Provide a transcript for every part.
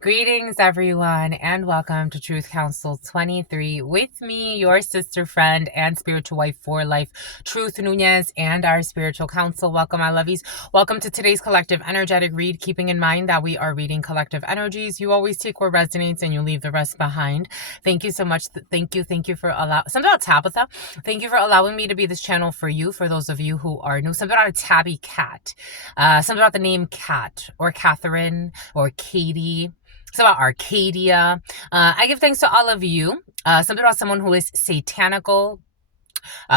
Greetings, everyone, and welcome to Truth Council 23 with me, your sister friend and spiritual wife for life, Truth Nuñez, and our spiritual council. Welcome, my lovies. Welcome to today's collective energetic read, keeping in mind that we are reading collective energies. You always take what resonates and you leave the rest behind. Thank you so much. Thank you for allowing, something about Tabitha. Thank you for allowing me to be this channel for you, for those of you who are new. Something about a tabby cat. Something about the name Cat, or Catherine, or Katie. It's about Arcadia. I give thanks to all of you. Something about someone who is satanical.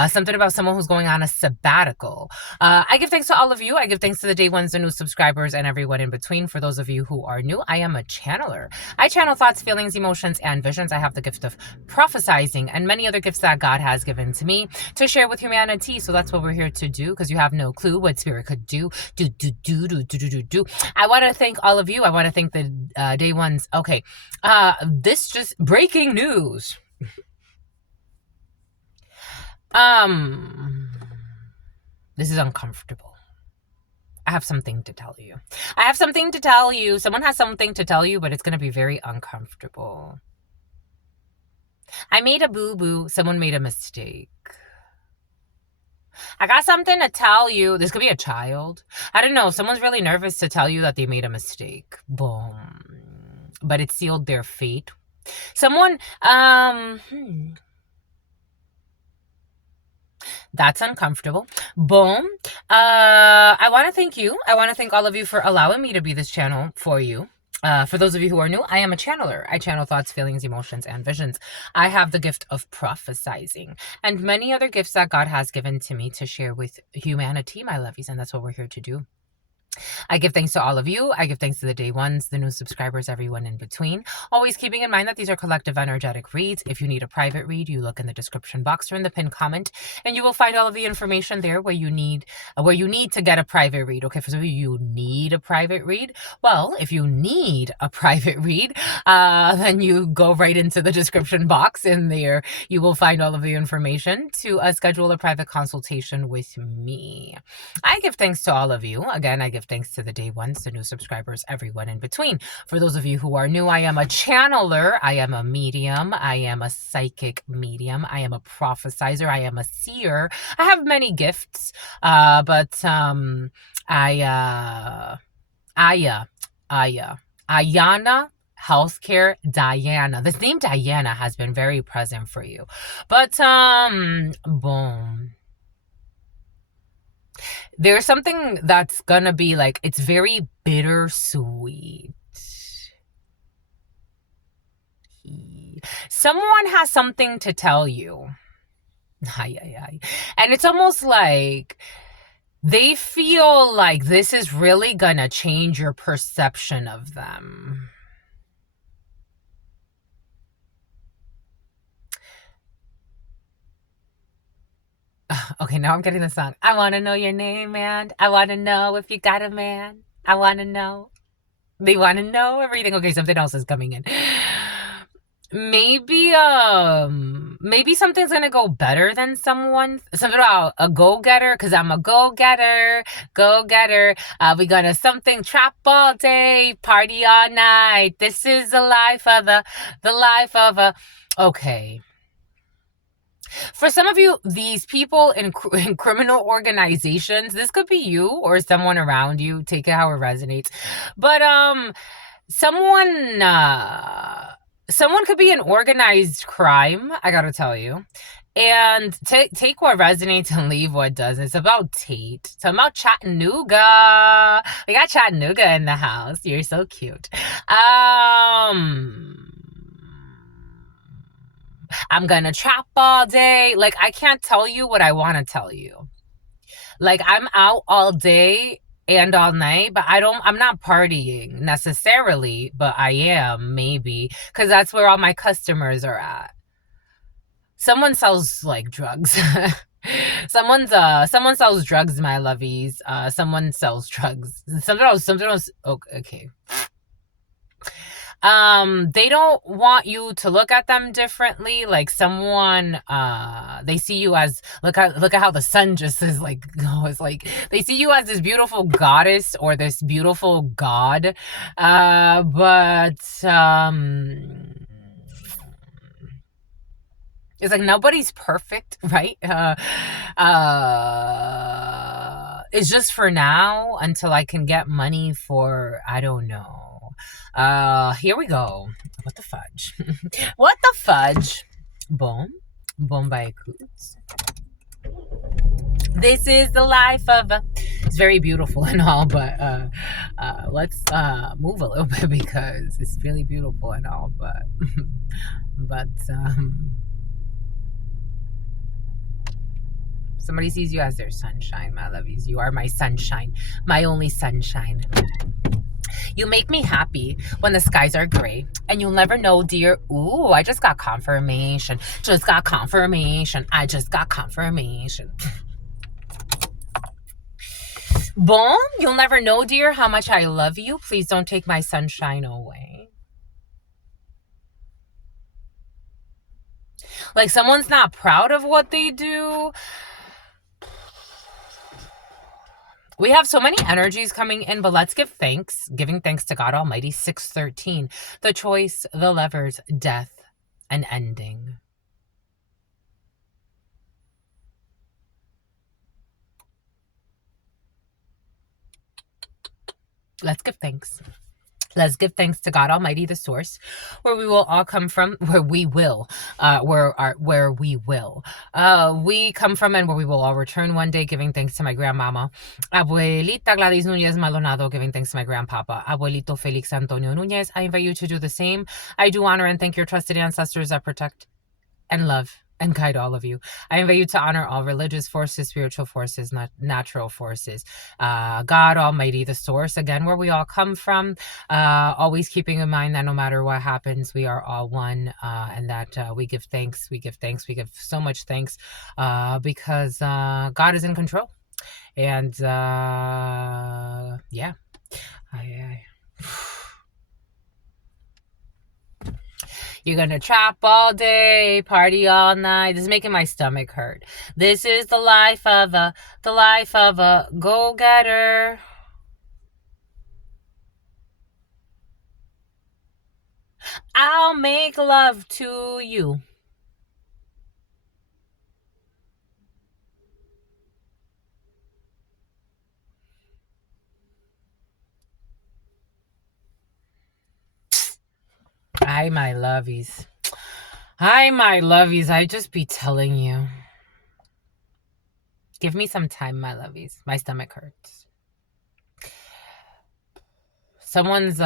Something about someone who's going on a sabbatical. I give thanks to all of you. I give thanks to the day ones, the new subscribers, and everyone in between. For those of you who are new, I am a channeler. I channel thoughts, feelings, emotions, and visions. I have the gift of prophesizing and many other gifts that God has given to me to share with humanity. So that's what we're here to do, because you have no clue what spirit could do. I want to thank all of you. I want to thank the day ones. Okay. This just breaking news. This is uncomfortable. I have something to tell you. Someone has something to tell you, but it's going to be very uncomfortable. I made a boo-boo. Someone made a mistake. I got something to tell you. This could be a child. I don't know. Someone's really nervous to tell you that they made a mistake. Boom. But it sealed their fate. Someone, That's uncomfortable. Boom. I want to thank you. I want to thank all of you for allowing me to be this channel for you. For those of you who are new, I am a channeler. I channel thoughts, feelings, emotions, and visions. I have the gift of prophesizing and many other gifts that God has given to me to share with humanity, my lovies, and that's what we're here to do. I give thanks to all of you. I give thanks to the day ones, the new subscribers, everyone in between. Always keeping in mind that these are collective energetic reads. If you need a private read, you look in the description box or in the pinned comment, and you will find all of the information there where you need to get a private read. Okay, for some of you need a private read. Well, if you need a private read, then you go right into the description box, and there you will find all of the information to schedule a private consultation with me. I give thanks to all of you. Again, I give thanks to the day ones, the new subscribers, everyone in between. For those of you who are new, I am a channeler. I am a medium. I am a psychic medium. I am a prophesizer. I am a seer. I have many gifts, Ayana Healthcare Diana. This name Diana has been very present for you. But boom. There's something that's gonna be like, it's very bittersweet. Someone has something to tell you. And it's almost like they feel like this is really gonna change your perception of them. Okay, now I'm getting the song. I want to know your name, man. I want to know if you got a man. I want to know. They want to know everything. Okay, something else is coming in. Maybe something's gonna go better than someone. Something about a go-getter, because I'm a go-getter. We gonna something, trap all day, party all night. This is the life of okay. For some of you, these people in criminal organizations, this could be you or someone around you. Take it how it resonates. But someone could be in organized crime, I gotta tell you. And take what resonates and leave what doesn't. It's about Tate. It's about Chattanooga. We got Chattanooga in the house. You're so cute. I'm gonna trap all day. Like, I can't tell you what I want to tell you. Like, I'm out all day and all night, but I'm not partying necessarily, but I am, maybe, because that's where all my customers are at. Someone sells like drugs. Someone sells drugs, my lovies. Someone sells drugs. Something else. Okay. They don't want you to look at them differently. Like someone, they see you as, look at how the sun just is like, it's like, they see you as this beautiful goddess or this beautiful god. But it's like nobody's perfect, right? It's just for now until I can get money for, I don't know. Here we go. What the fudge? What the fudge? Boom. Boom by Coots. This is the life of it's very beautiful and all, but let's move a little bit because it's really beautiful and all, but but somebody sees you as their sunshine, my lovies. You are my sunshine, my only sunshine. You make me happy when the skies are gray, and you'll never know, dear. Ooh, I just got confirmation. Just got confirmation. I just got confirmation. Bon, you'll never know, dear, how much I love you. Please don't take my sunshine away. Like someone's not proud of what they do. We have so many energies coming in, but let's give thanks. Giving thanks to God Almighty. 613. The choice, the levers, death, and ending. Let's give thanks. Let's give thanks to God Almighty, the source, where we will all come from, where we will, we come from and where we will all return one day, giving thanks to my grandmama, Abuelita Gladys Nuñez Maldonado, giving thanks to my grandpapa, Abuelito Felix Antonio Nuñez. I invite you to do the same. I do honor and thank your trusted ancestors that protect and love and guide all of you. I invite you to honor all religious forces, spiritual forces, natural forces. God Almighty, the source, again, where we all come from. Always keeping in mind that no matter what happens, we are all one, and that we give thanks. We give thanks. We give so much thanks because God is in control. And yeah. You're gonna trap all day, party all night. This is making my stomach hurt. This is the life of a go-getter. I'll make love to you. Hi, my lovies. Hi, my lovies. I just be telling you. Give me some time, my lovies. My stomach hurts. Someone's,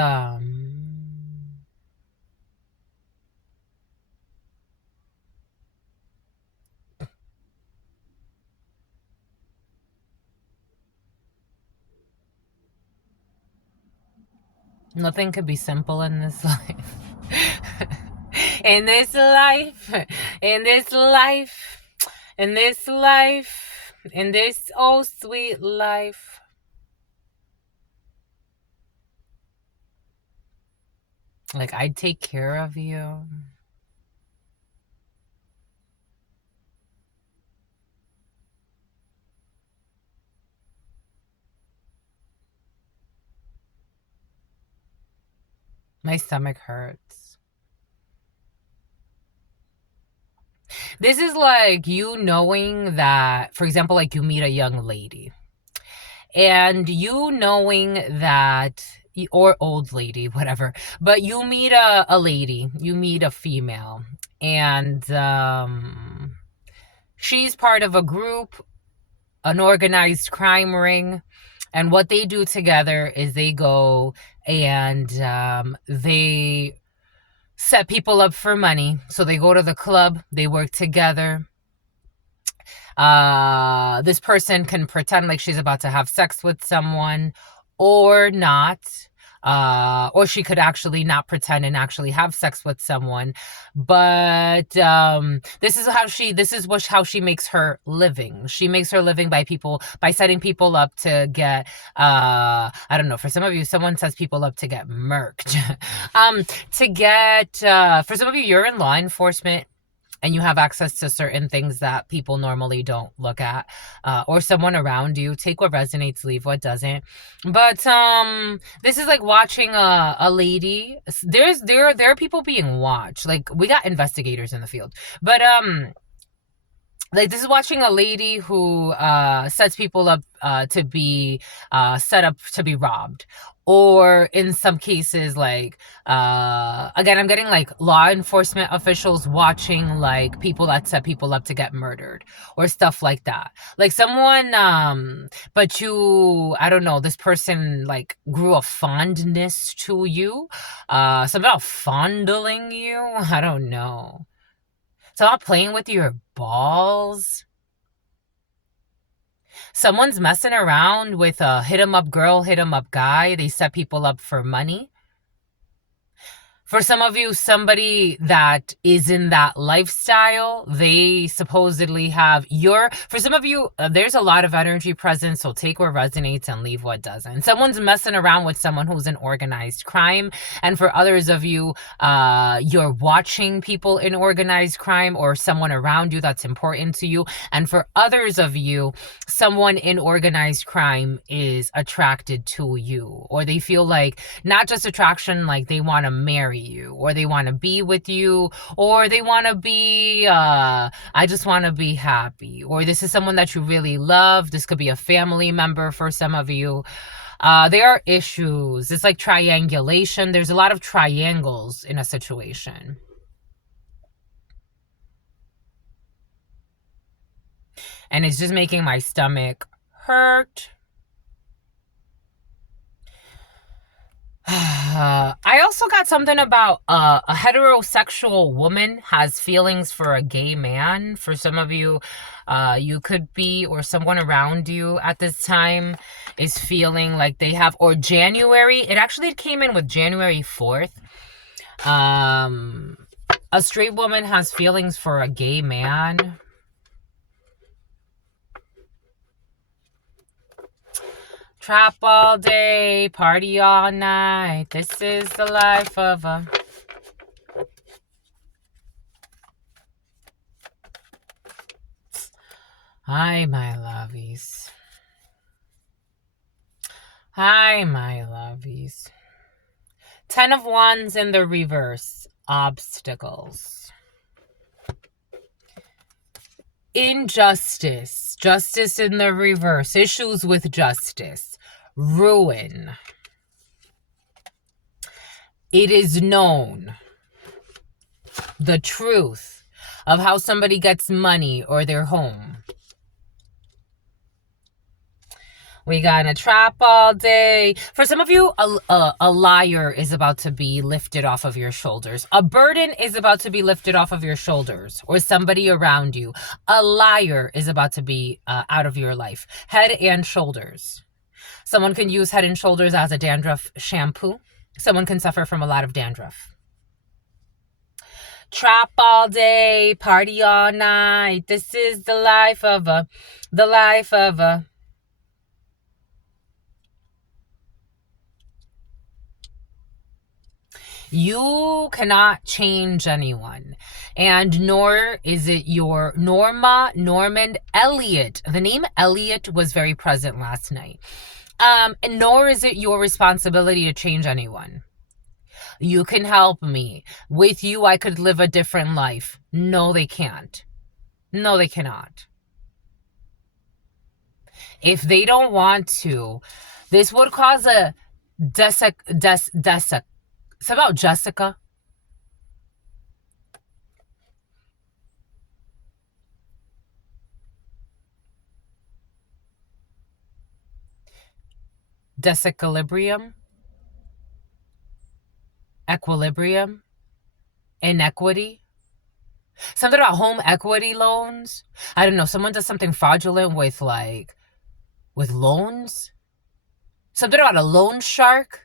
nothing could be simple in this life. In this life, in this life, in this life, in this oh sweet life. Like, I'd take care of you. My stomach hurts. This is like you knowing that, for example, like you meet a young lady. And you knowing that, or old lady, whatever, but you meet a lady, you meet a female, and she's part of a group, an organized crime ring, and what they do together is they go and they set people up for money. So they go to the club, they work together. This person can pretend like she's about to have sex with someone or not. or she could actually not pretend and actually have sex with someone. But this is how she makes her living. She makes her living by setting people up to get I don't know, for some of you, someone sets people up to get murked. For some of you, you're in law enforcement and you have access to certain things that people normally don't look at, or someone around you. Take what resonates, leave what doesn't. But this is like watching a lady. There are people being watched. Like, we got investigators in the field, but like, this is watching a lady who sets people up to be set up to be robbed. Or in some cases, like, again, I'm getting like law enforcement officials watching like people that set people up to get murdered or stuff like that. Like someone, but I don't know, this person like grew a fondness to you. Something about fondling you. I don't know. Stop playing with your balls. Someone's messing around with a hit 'em up girl, hit 'em up guy. They set people up for money. For some of you, somebody that is in that lifestyle, they supposedly have for some of you, there's a lot of energy present, so take what resonates and leave what doesn't. Someone's messing around with someone who's in organized crime. And for others of you, you're watching people in organized crime or someone around you that's important to you. And for others of you, someone in organized crime is attracted to you, or they feel like not just attraction, like they want to marry you, or they want to be with you, or they want to be I just want to be happy, or this is someone that you really love. This could be a family member for some of you. There are issues. It's like triangulation. There's a lot of triangles in a situation. And it's just making my stomach hurt. I also got something about a heterosexual woman has feelings for a gay man. For some of you, you could be, or someone around you at this time is feeling like they have, or January. It actually came in with January 4th. A straight woman has feelings for a gay man. Trap all day, party all night. This is the life of a... Hi, my lovies. Hi, my lovies. 10 of Wands in the reverse. Obstacles. Injustice. Justice in the reverse. Issues with justice. Ruin. It is known the truth of how somebody gets money or their home. We got a trap all day. For some of you, a liar is about to be lifted off of your shoulders. A burden is about to be lifted off of your shoulders, or somebody around you. A liar is about to be out of your life. Head and shoulders. Someone can use Head and Shoulders as a dandruff shampoo. Someone can suffer from a lot of dandruff. Trap all day, party all night. This is the life of a... You cannot change anyone. And nor is it your Norman Elliot. The name Elliot was very present last night. Nor is it your responsibility to change anyone. You can help me. With you, I could live a different life. No, they can't. No, they cannot. If they don't want to, this would cause a it's about Jessica. Disequilibrium. Equilibrium. Inequity. Something about home equity loans. I don't know. Someone does something fraudulent with loans. Something about a loan shark.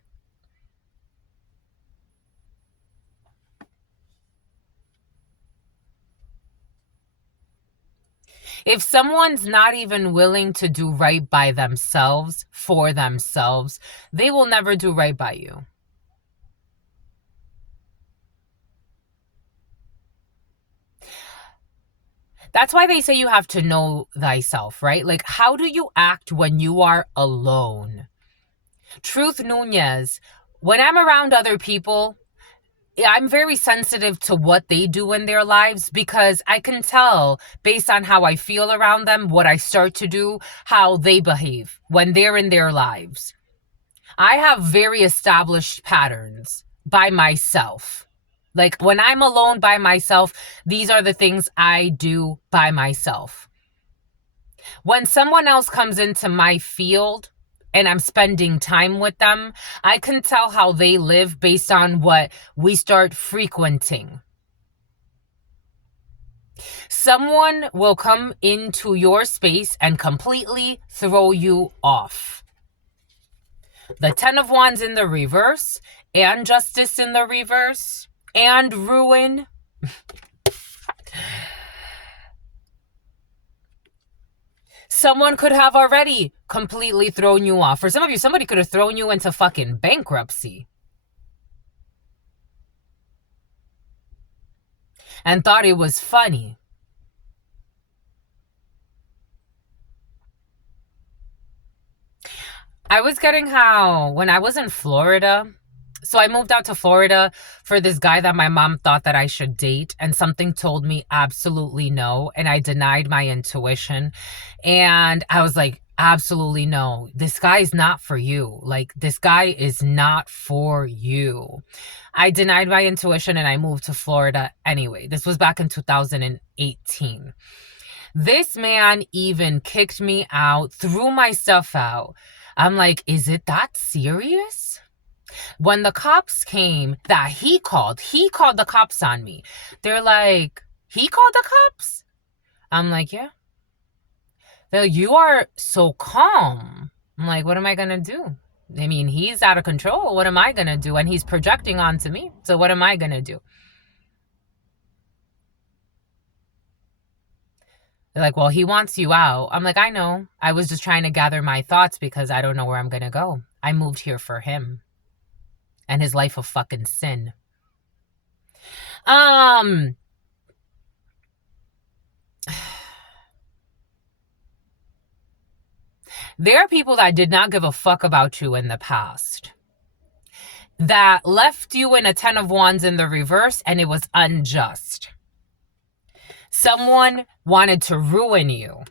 If someone's not even willing to do right by themselves, for themselves, they will never do right by you. That's why they say you have to know thyself, right? Like, how do you act when you are alone? Truth, Nuñez, when I'm around other people, I'm very sensitive to what they do in their lives because I can tell based on how I feel around them, what I start to do, how they behave when they're in their lives. I have very established patterns by myself. Like when I'm alone by myself, these are the things I do by myself. When someone else comes into my field and I'm spending time with them, I can tell how they live based on what we start frequenting. Someone will come into your space and completely throw you off. The 10 of Wands in the reverse, and Justice in the reverse, and Ruin. Someone could have already completely thrown you off. For some of you, somebody could have thrown you into fucking bankruptcy. And thought it was funny. I was getting how, when I was in Florida, so I moved out to Florida for this guy that my mom thought that I should date, and something told me absolutely no, and I denied my intuition, and I was like, absolutely no, this guy is not for you. Like, this guy is not for you. I denied my intuition and I moved to Florida anyway. This was back in 2018. This man even kicked me out, threw my stuff out. I'm like, is it that serious? When the cops came, that he called the cops on me. They're like, he called the cops? I'm like, yeah. They're like, you are so calm. I'm like, what am I going to do? I mean, he's out of control. What am I going to do? And he's projecting onto me. So what am I going to do? They're like, well, he wants you out. I'm like, I know. I was just trying to gather my thoughts because I don't know where I'm going to go. I moved here for him and his life of fucking sin. There are people that did not give a fuck about you in the past, that left you in a 10 of Wands in the reverse, and it was unjust. Someone wanted to ruin you.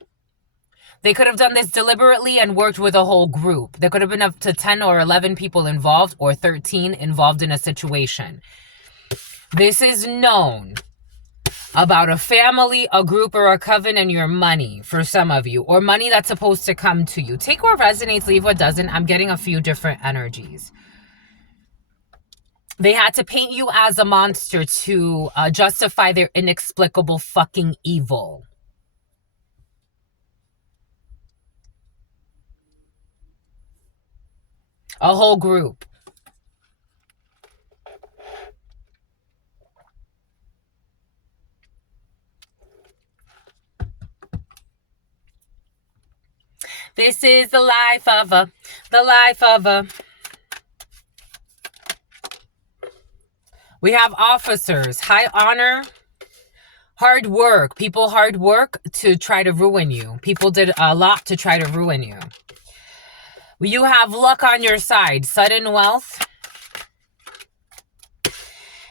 They could have done this deliberately and worked with a whole group. There could have been up to 10 or 11 people involved, or 13 involved in a situation. This is known about a family, a group, or a coven, and your money for some of you, or money that's supposed to come to you. Take what resonates, leave what doesn't. I'm getting a few different energies. They had to paint you as a monster to justify their inexplicable fucking evil. A whole group. This is the life of a, We have officers, high honor, hard work. People hard work to try to ruin you. People did a lot to try to ruin you. You have luck on your side, sudden wealth,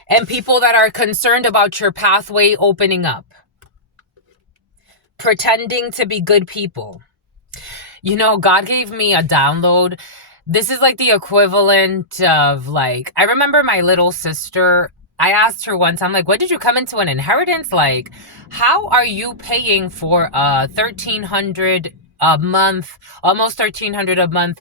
and people that are concerned about your pathway opening up, pretending to be good people. You know, God gave me a download. This is like the equivalent of, like, I remember my little sister, I asked her once, I'm like, what did you come into an inheritance? Like, how are you paying for $1,300 a month, almost $1,300 a month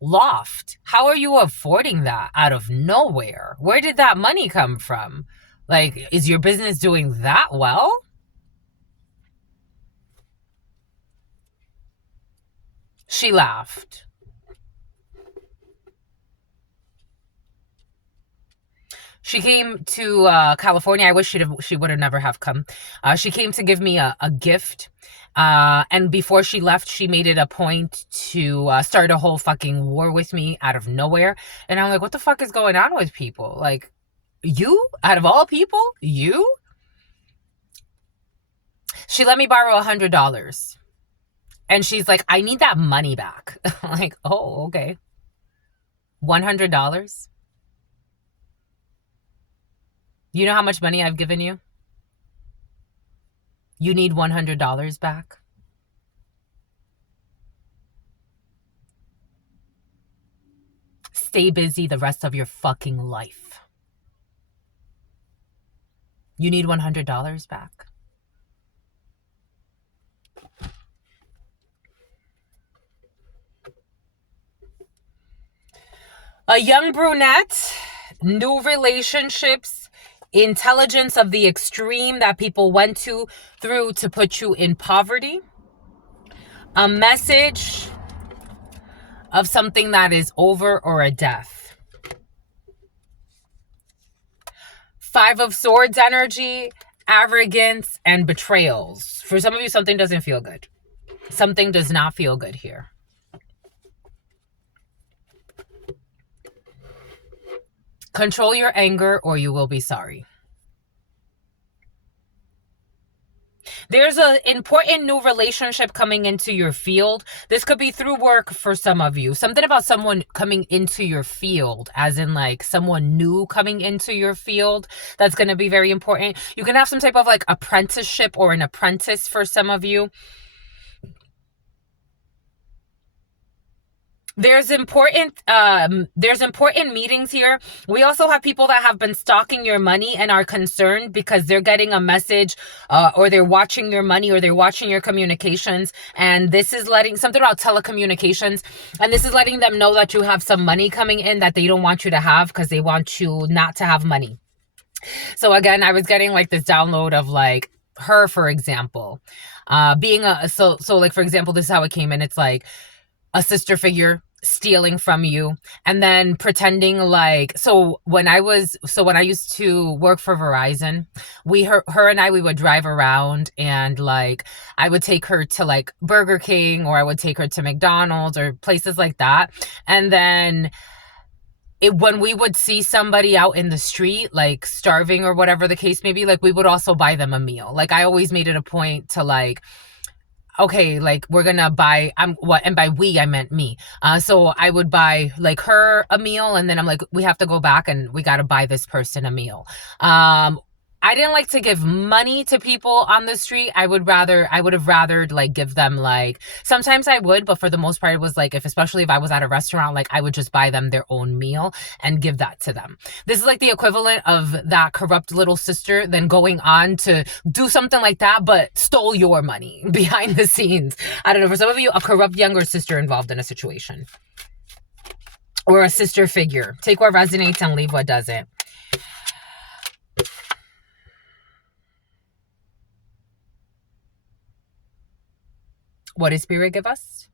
loft? How are you affording that out of nowhere? Where did that money come from? Like, is your business doing that well? She laughed. She came to California. I wish she would have never have come. She came to give me a gift. And before she left, she made it a point to start a whole fucking war with me out of nowhere. And I'm like, what the fuck is going on with people? Like, you? Out of all people? You? She let me borrow $100. And she's like, I need that money back. I'm like, oh, okay. $100? You know how much money I've given you? You need $100 back? Stay busy the rest of your fucking life. You need $100 back? A young brunette, new relationships, intelligence of the extreme that people went through to put you in poverty. A message of something that is over or a death. 5 of Swords energy, arrogance, and betrayals. For some of you, something doesn't feel good. Something does not feel good here. Control your anger or you will be sorry. There's an important new relationship coming into your field. This could be through work for some of you. Something about someone coming into your field, as in like someone new coming into your field. That's going to be very important. You can have some type of like apprenticeship or an apprentice for some of you. There's important meetings here. We also have people that have been stalking your money and are concerned because they're getting a message or they're watching your money or they're watching your communications. And this is letting something about telecommunications. And this is letting them know that you have some money coming in that they don't want you to have because they want you not to have money. So again, I was getting like this download of like her, for example, being so like, for example, this is how it came in. It's like a sister figure stealing from you and then pretending like when I used to work for Verizon, her and I we would drive around and like I would take her to like Burger King or I would take her to McDonald's or places like that. And then when we would see somebody out in the street like starving or whatever the case may be, like we would also buy them a meal. Like I always made it a point to like, okay, like we're gonna buy, and by we I meant me. So I would buy like her a meal and then I'm like, we have to go back and we gotta buy this person a meal. I didn't like to give money to people on the street. I would have rather like give them like, sometimes I would, but for the most part it was like, especially if I was at a restaurant, like I would just buy them their own meal and give that to them. This is like the equivalent of that corrupt little sister then going on to do something like that, but stole your money behind the scenes. I don't know, for some of you, a corrupt younger sister involved in a situation. Or a sister figure. Take what resonates and leave what doesn't. What does Spirit give us?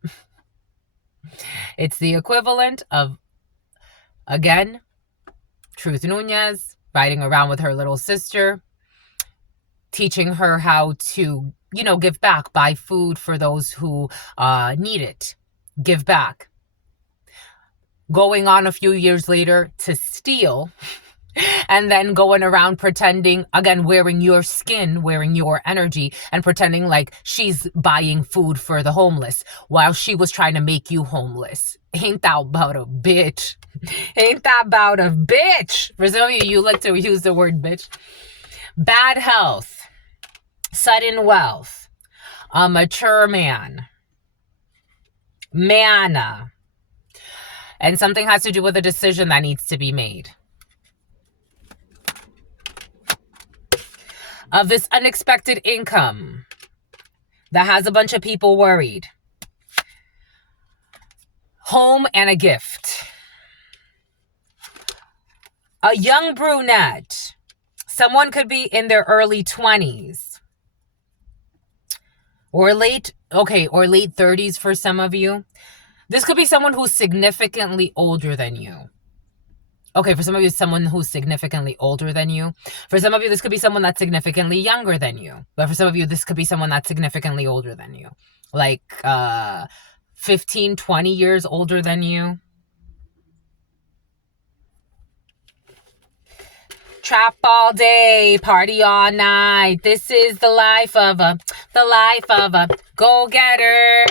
It's the equivalent of, again, Truth Nuñez riding around with her little sister, teaching her how to, give back, buy food for those who need it, give back. Going on a few years later to steal and then going around pretending, again, wearing your skin, wearing your energy, and pretending like she's buying food for the homeless while she was trying to make you homeless. Ain't that about a bitch? Ain't that about a bitch? For some of you like to use the word bitch. Bad health, sudden wealth, a mature man, manna, and something has to do with a decision that needs to be made. Of this unexpected income that has a bunch of people worried. Home and a gift. A young brunette. Someone could be in their early 20s. Or late 30s for some of you. This could be someone who's significantly older than you. Okay, for some of you, someone who's significantly older than you. For some of you, this could be someone that's significantly younger than you. But for some of you, this could be someone that's significantly older than you. Like 15, 20 years older than you. Trap all day, party all night. This is the life of a go-getter.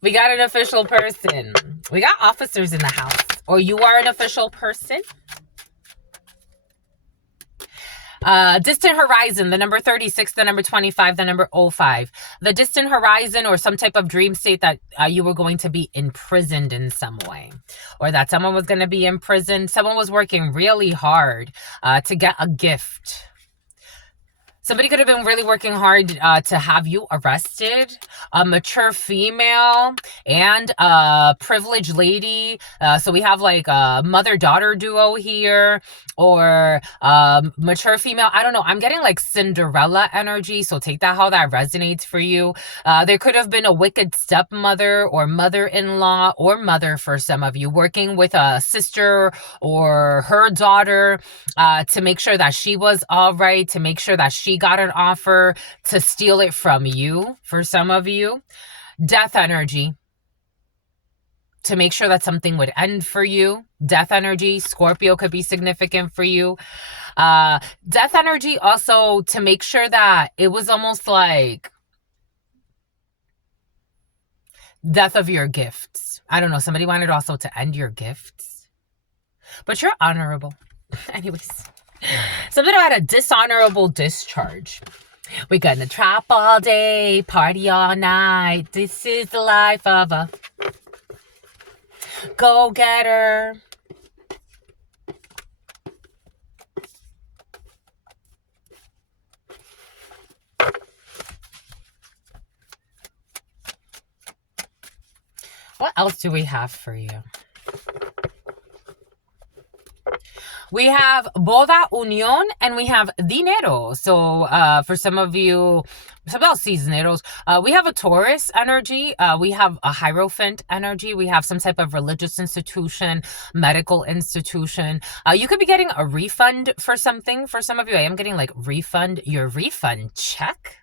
We got an official person. We got officers in the house. Or you are an official person. Distant horizon, the number 36, the number 25, the number 05. The distant horizon, or some type of dream state that you were going to be imprisoned in some way, or that someone was going to be imprisoned. Someone was working really hard to get a gift. Somebody could have been really working hard to have you arrested. A mature female and a privileged lady. So we have like a mother-daughter duo here, or mature female. I don't know. I'm getting like Cinderella energy. So take that how that resonates for you. There could have been a wicked stepmother or mother-in-law or mother for some of you, working with a sister or her daughter to make sure that she was all right, to make sure that she got an offer, to steal it from you for some of you. Death energy, to make sure that something would end for you. Death energy, Scorpio could be significant for you. Death energy also to make sure that it was almost like death of your gifts. I don't know, somebody wanted also to end your gifts. But you're honorable. Anyways. Something about a dishonorable discharge. We're gonna trap all day, party all night. This is the life of a go-getter. What else do we have for you? We have boda unión and we have dinero. So for some of you, some else dineros, we have a Taurus energy. We have a Hierophant energy. We have some type of religious institution, medical institution. You could be getting a refund for something. For some of you, I am getting like your refund check.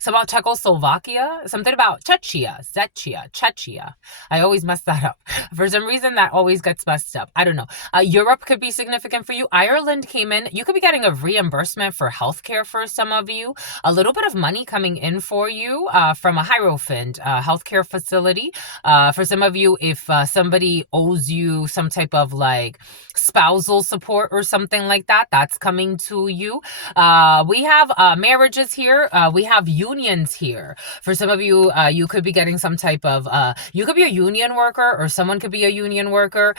Some about Czechoslovakia, something about Czechia. I always mess that up. For some reason, that always gets messed up. I don't know. Europe could be significant for you. Ireland came in. You could be getting a reimbursement for healthcare for some of you. A little bit of money coming in for you from a Hierophant healthcare facility. For some of you, if somebody owes you some type of like spousal support or something like that, that's coming to you. We have marriages here. We have unions here. For some of you, you could be getting some type of, you could be a union worker, or someone could be a union worker.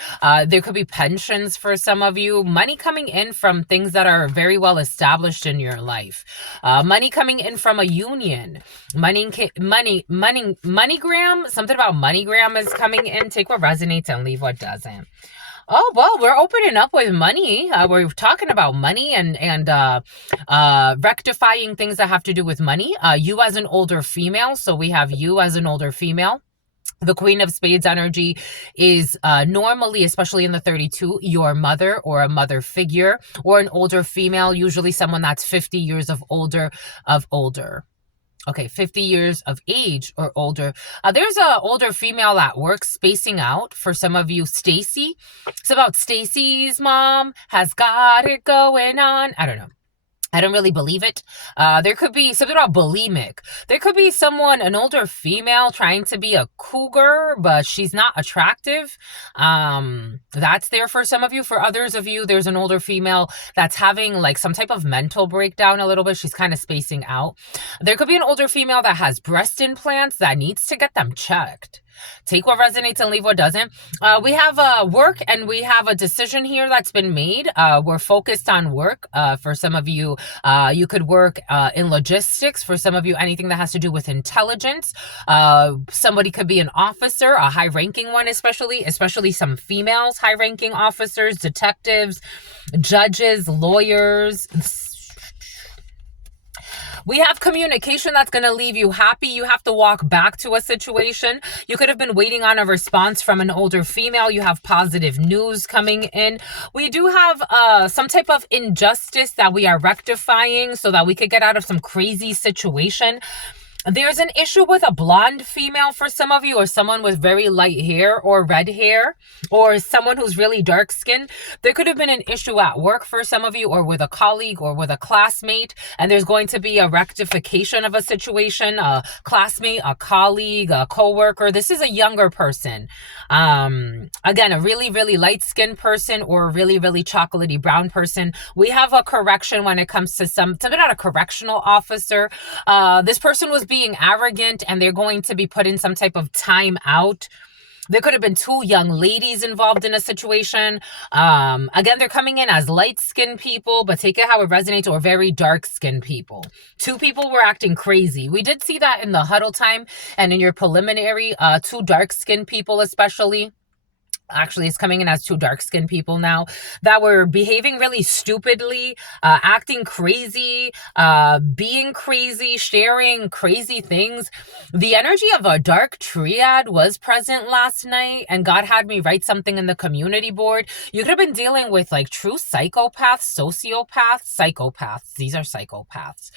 There could be pensions for some of you. Money coming in from things that are very well established in your life. Money coming in from a union. MoneyGram, something about MoneyGram is coming in. Take what resonates and leave what doesn't. Oh, well, we're opening up with money. We're talking about money and rectifying things that have to do with money. You as an older female. So we have you as an older female. The Queen of Spades energy is normally, especially in the 32, your mother or a mother figure, or an older female, usually someone that's 50 years of older. Okay, 50 years of age or older. There's an older female at work spacing out for some of you. Stacy. It's about Stacy's mom has got it going on. I don't know. I don't really believe it. There could be something about bulimic. There could be someone, an older female, trying to be a cougar, but she's not attractive. That's there for some of you. For others of you, there's an older female that's having like some type of mental breakdown a little bit. She's kind of spacing out. There could be an older female that has breast implants that needs to get them checked. Take what resonates and leave what doesn't. We have work, and we have a decision here that's been made. We're focused on work. For some of you, you could work in logistics. For some of you, anything that has to do with intelligence. Somebody could be an officer, a high-ranking one especially some females, high-ranking officers, detectives, judges, lawyers. We have communication that's going to leave you happy. You have to walk back to a situation. You could have been waiting on a response from an older female. You have positive news coming in. We do have some type of injustice that we are rectifying so that we could get out of some crazy situation. There's an issue with a blonde female for some of you, or someone with very light hair or red hair, or someone who's really dark skinned. There could have been an issue at work for some of you, or with a colleague or with a classmate, and there's going to be a rectification of a situation, a classmate, a colleague, a coworker. This is a younger person. Again, a really, really light skinned person or a really, really chocolatey brown person. We have a correction when it comes to something about a correctional officer. This person was being arrogant and they're going to be put in some type of time out. There could have been two young ladies involved in a situation. Again, they're coming in as light-skinned people, but take it how it resonates, or very dark-skinned people. Two people were acting crazy. We did see that in the huddle time and in your preliminary, two dark-skinned people especially. Actually, it's coming in as two dark-skinned people now that were behaving really stupidly, acting crazy, being crazy, sharing crazy things. The energy of a dark triad was present last night, and God had me write something in the community board. You could have been dealing with like true psychopaths, sociopaths, psychopaths. These are psychopaths.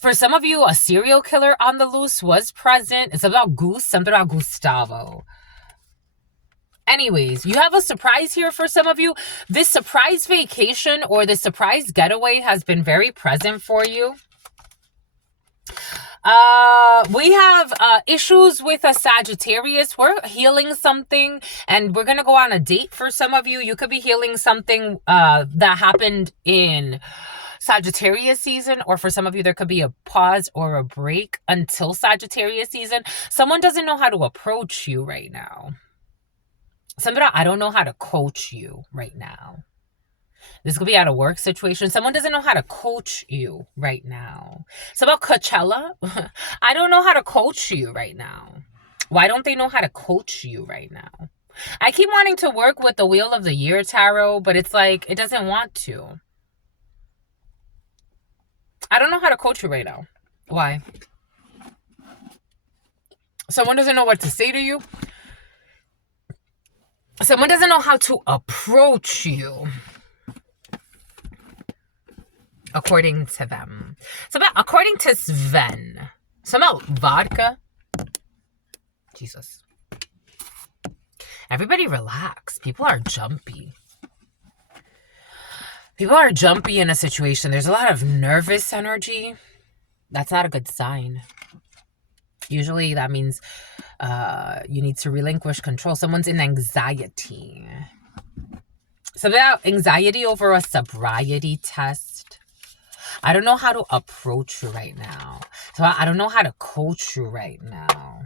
For some of you, a serial killer on the loose was present. It's about Goose, something about Gustavo. Anyways, you have a surprise here for some of you. This surprise vacation or this surprise getaway has been very present for you. We have issues with a Sagittarius. We're healing something and we're going to go on a date for some of you. You could be healing something that happened in Sagittarius season, or for some of you, there could be a pause or a break until Sagittarius season. Someone doesn't know how to approach you right now. Somebody, I don't know how to coach you right now. This could be at a work situation. Someone doesn't know how to coach you right now. It's about Coachella. I don't know how to coach you right now. Why don't they know how to coach you right now? I keep wanting to work with the Wheel of the Year tarot, but it's like, it doesn't want to. I don't know how to coach you right now. Why? Someone doesn't know what to say to you. Someone doesn't know how to approach you, according to them. So, according to Sven, somehow vodka. Jesus. Everybody relax. People are jumpy. People are jumpy in a situation. There's a lot of nervous energy. That's not a good sign. Usually that means you need to relinquish control. Someone's in anxiety. So about anxiety over a sobriety test. I don't know how to approach you right now. So I don't know how to coach you right now.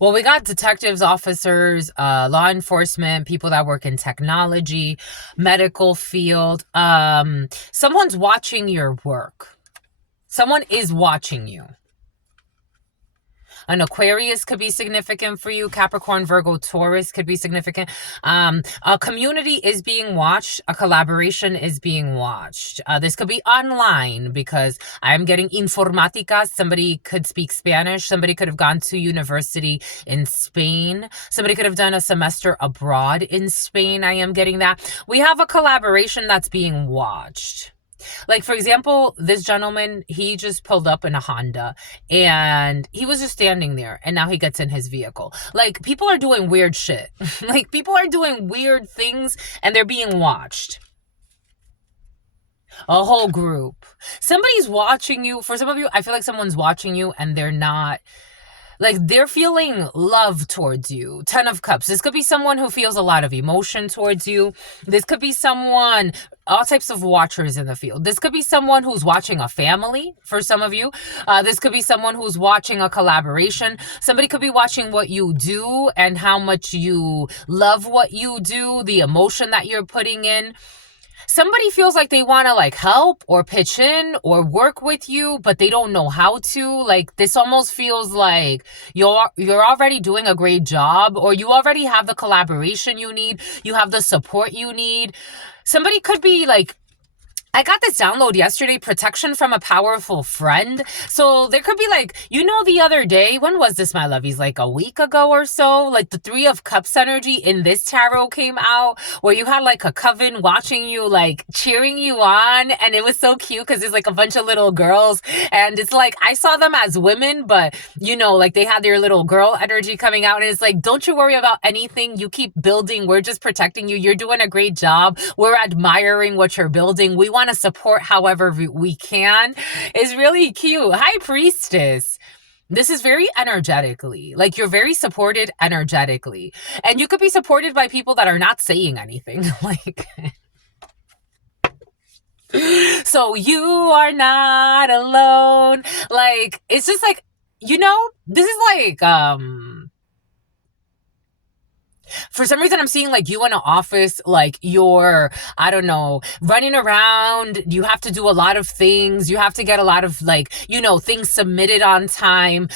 Well, we got detectives, officers, law enforcement, people that work in technology, medical field. Someone's watching your work. Someone is watching you. An Aquarius could be significant for you. Capricorn, Virgo, Taurus could be significant. A community is being watched. A collaboration is being watched. This could be online because I'm getting informatica. Somebody could speak Spanish. Somebody could have gone to university in Spain. Somebody could have done a semester abroad in Spain. I am getting that. We have a collaboration that's being watched. Like, for example, this gentleman, he just pulled up in a Honda and he was just standing there and now he gets in his vehicle. Like, people are doing weird shit. Like, people are doing weird things and they're being watched. A whole group. Somebody's watching you. For some of you, I feel like someone's watching you and they're not... Like, they're feeling love towards you. 10 of Cups. This could be someone who feels a lot of emotion towards you. This could be someone, all types of watchers in the field. This could be someone who's watching a family for some of you. This could be someone who's watching a collaboration. Somebody could be watching what you do and how much you love what you do, the emotion that you're putting in. somebody feels like they want to like help or pitch in or work with you, but they don't know how to. Like, this almost feels like you're already doing a great job, or you already have the collaboration you need, you have the support you need. Somebody could be like, I got this download yesterday, protection from a powerful friend. So there could be like, the other day, when was this, my lovies? Like a week ago or so, like the Three of Cups energy in this tarot came out, where you had like a coven watching you, like cheering you on. And it was so cute because it's like a bunch of little girls. And it's like, I saw them as women, but like they had their little girl energy coming out. And it's like, don't you worry about anything. You keep building. We're just protecting you. You're doing a great job. We're admiring what you're building. We want to support however we can. Is really cute. High Priestess. This is very energetically, like, you're very supported energetically, and you could be supported by people that are not saying anything. Like, so you are not alone. Like, it's just like, this is like, for some reason, I'm seeing like you in an office, like you're, I don't know, running around. You have to do a lot of things. You have to get a lot of like, things submitted on time.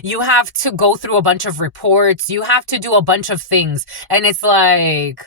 You have to go through a bunch of reports. You have to do a bunch of things. And it's like,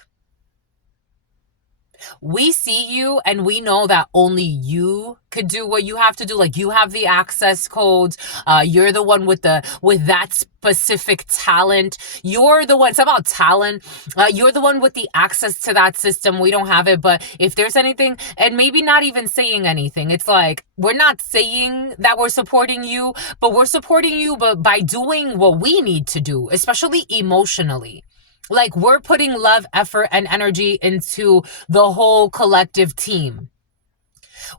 we see you and we know that only you could do what you have to do. Like, you have the access codes. You're the one with that specific talent. You're the one, it's about talent. You're the one with the access to that system. We don't have it. But if there's anything, and maybe not even saying anything, it's like, we're not saying that we're supporting you, but we're supporting you, but by doing what we need to do, especially emotionally. Like, we're putting love, effort, and energy into the whole collective team.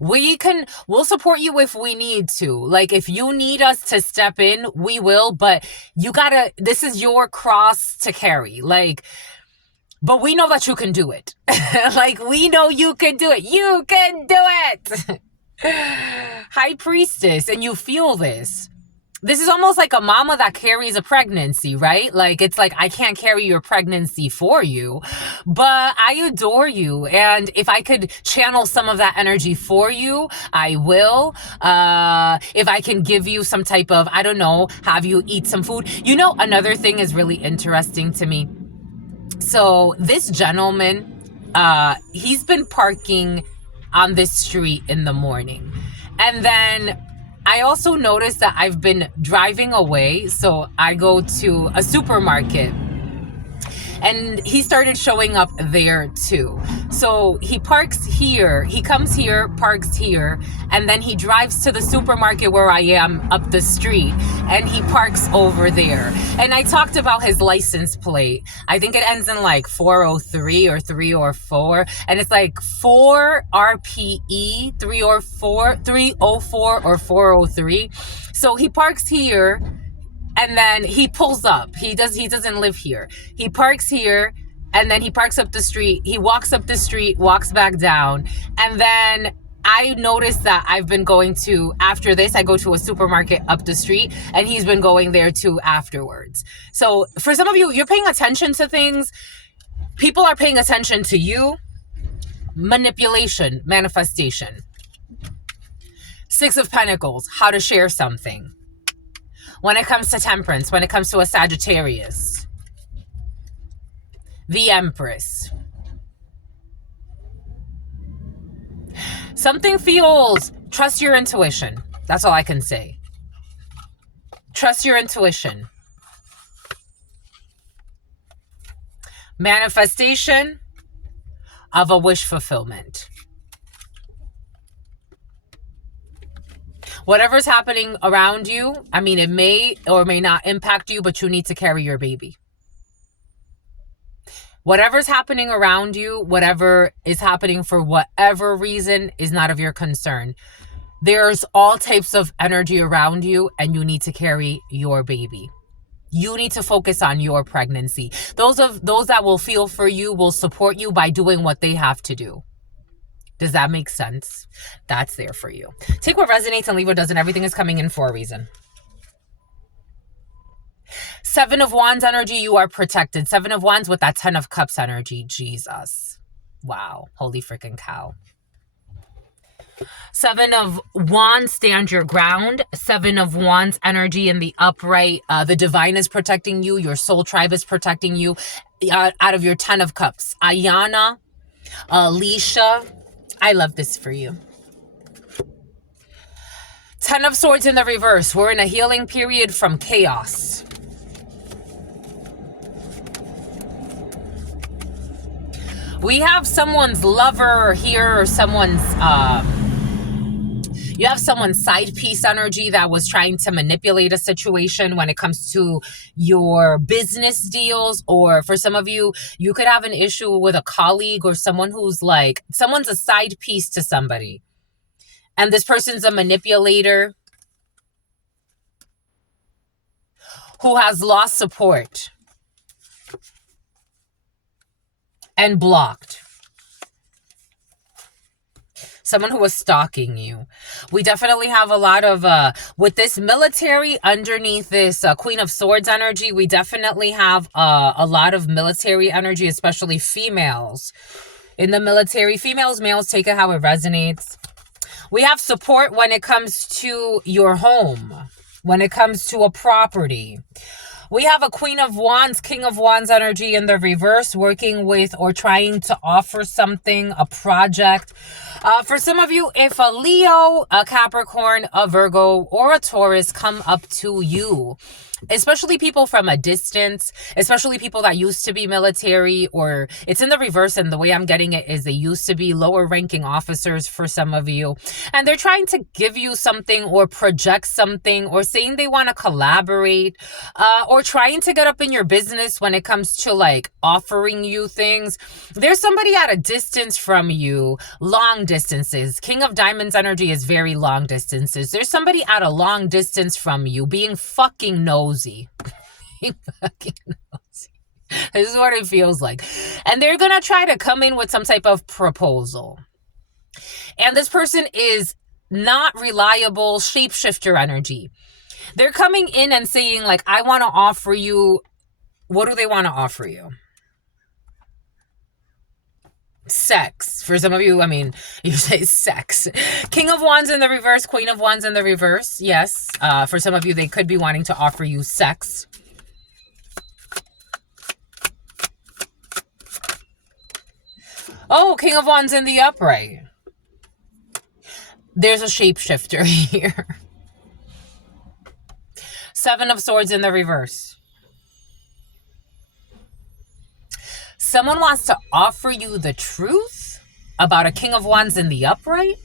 We'll support you if we need to. Like, if you need us to step in, we will, but this is your cross to carry. Like, but we know that you can do it. Like, we know you can do it. You can do it. High Priestess, and you feel this. This is almost like a mama that carries a pregnancy, right? Like, it's like, I can't carry your pregnancy for you, but I adore you. And if I could channel some of that energy for you, I will. If I can give you some type of, I don't know, have you eat some food. Another thing is really interesting to me. So this gentleman, he's been parking on this street in the morning. And then I also noticed that I've been driving away. So I go to a supermarket, and he started showing up there too. So he parks here, he comes here, parks here, and then he drives to the supermarket where I am up the street, and he parks over there. And I talked about his license plate. I think it ends in like 403 or 304, and it's like 4 RPE 304 or 403. So he parks here, and then he pulls up. He doesn't live here. He parks here, and then he parks up the street. He walks up the street, walks back down. And then I noticed that I've been going to, after this, I go to a supermarket up the street, and he's been going there too afterwards. So for some of you, you're paying attention to things. People are paying attention to you. Manipulation, manifestation. 6 of Pentacles, how to share something. When it comes to Temperance, when it comes to a Sagittarius. The Empress. Something feels, trust your intuition. That's all I can say. Trust your intuition. Manifestation of a wish fulfillment. Whatever's happening around you, I mean, it may or may not impact you, but you need to carry your baby. Whatever's happening around you, whatever is happening for whatever reason is not of your concern. There's all types of energy around you, and you need to carry your baby. You need to focus on your pregnancy. Those that will feel for you will support you by doing what they have to do. Does that make sense? That's there for you. Take what resonates and leave what doesn't. Everything is coming in for a reason. 7 of Wands energy, you are protected. 7 of Wands with that 10 of Cups energy. Jesus. Wow. Holy freaking cow. Seven of Wands, stand your ground. Seven of Wands, energy in the upright. The divine is protecting you. Your soul tribe is protecting you. Out of your 10 of cups. Ayana, Alicia, I love this for you. 10 of swords in the reverse. We're in a healing period from chaos. We have someone's lover here, or someone's you have someone's side piece energy that was trying to manipulate a situation when it comes to your business deals. Or for some of you, you could have an issue with a colleague or someone who's like, someone's a side piece to somebody. And this person's a manipulator who has lost support and blocked. Someone who was stalking you. We definitely have a lot of, with this military underneath this Queen of Swords energy, we definitely have a lot of military energy, especially females. In the military, females, males, take it how it resonates. We have support when it comes to your home, when it comes to a property. We have a Queen of Wands, King of Wands energy in the reverse, working with or trying to offer something, a project. For some of you, if a Leo, a Capricorn, a Virgo, or a Taurus come up to you, especially people from a distance, especially people that used to be military, or it's in the reverse, and the way I'm getting it is they used to be lower ranking officers for some of you, and they're trying to give you something or project something or saying they want to collaborate, or trying to get up in your business when it comes to like offering you things. There's somebody at a distance from you, long distances. King of Diamonds energy is very long distances. There's somebody at a long distance from you being fucking nosy. Fucking nosy. This is what it feels like. And they're gonna try to come in with some type of proposal. And this person is not reliable, shapeshifter energy. They're coming in and saying like, I want to offer you. What do they want to offer you? Sex. For some of you, I mean, you say sex. King of Wands in the reverse, Queen of Wands in the reverse. Yes. For some of you, they could be wanting to offer you sex. Oh, King of Wands in the upright. There's a shapeshifter here. Seven of Swords in the reverse. Someone wants to offer you the truth about a King of Wands in the upright.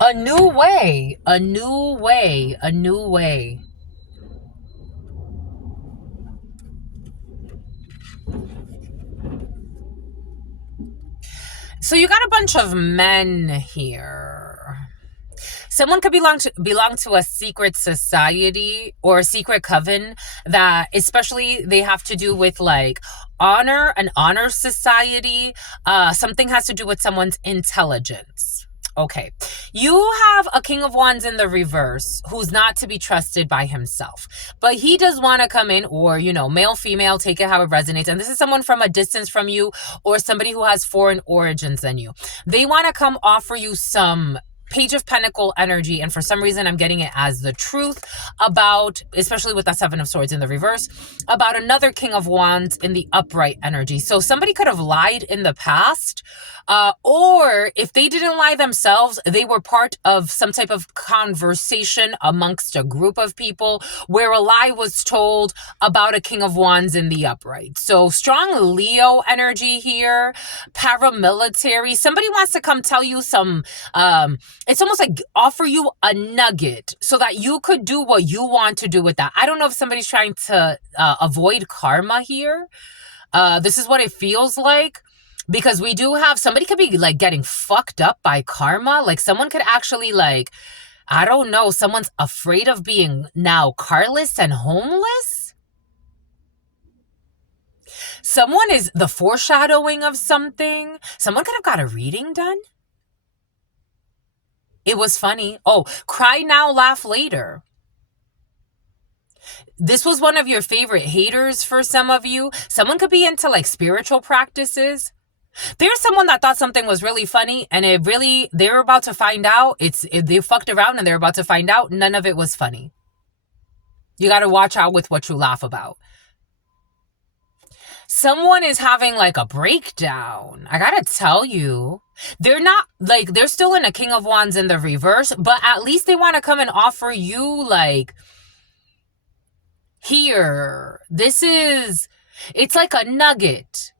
A new way, a new way, a new way. So you got a bunch of men here. Someone could belong to a secret society or a secret coven that, especially, they have to do with like an honor society. Something has to do with someone's intelligence. Okay, you have a King of Wands in the reverse who's not to be trusted by himself, but he does want to come in, or, you know, male, female, take it how it resonates. And this is someone from a distance from you, or somebody who has foreign origins than you. They want to come offer you some Page of Pentacle energy, and for some reason I'm getting it as the truth about, especially with that Seven of Swords in the reverse, about another King of Wands in the upright energy. So somebody could have lied in the past, or if they didn't lie themselves, they were part of some type of conversation amongst a group of people where a lie was told about a King of Wands in the upright. So strong Leo energy here, paramilitary. Somebody wants to come tell you some, it's almost like offer you a nugget so that you could do what you want to do with that. I don't know if somebody's trying to avoid karma here. This is what it feels like. Because we do have, somebody could be like getting fucked up by karma. Like someone could actually like, I don't know, someone's afraid of being now carless and homeless. Someone is the foreshadowing of something. Someone could have got a reading done. It was funny. Oh, cry now, laugh later. this was one of your favorite haters for some of you. Someone could be into like spiritual practices. There's someone that thought something was really funny and they're about to find out. They fucked around and they're about to find out none of it was funny. You got to watch out with what you laugh about. Someone is having like a breakdown. I gotta tell you, they're not like, they're still in a King of Wands in the reverse, but at least they want to come and offer you like, here, it's like a nugget.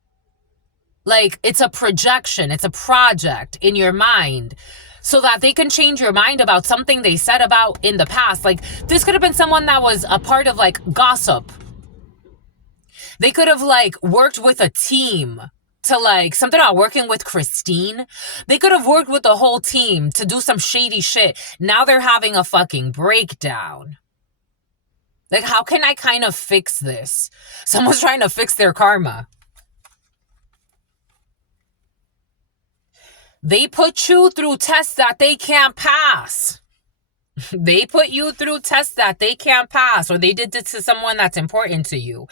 Like, it's a projection, it's a project in your mind so that they can change your mind about something they said about in the past. Like, this could have been someone that was a part of like gossip. They could have like worked with a team to like something about working with Christine. They could have worked with the whole team to do some shady shit. Now they're having a fucking breakdown. Like, how can I kind of fix this? Someone's trying to fix their karma. They put you through tests that they can't pass. They put you through tests that they can't pass, or they did this to someone that's important to you.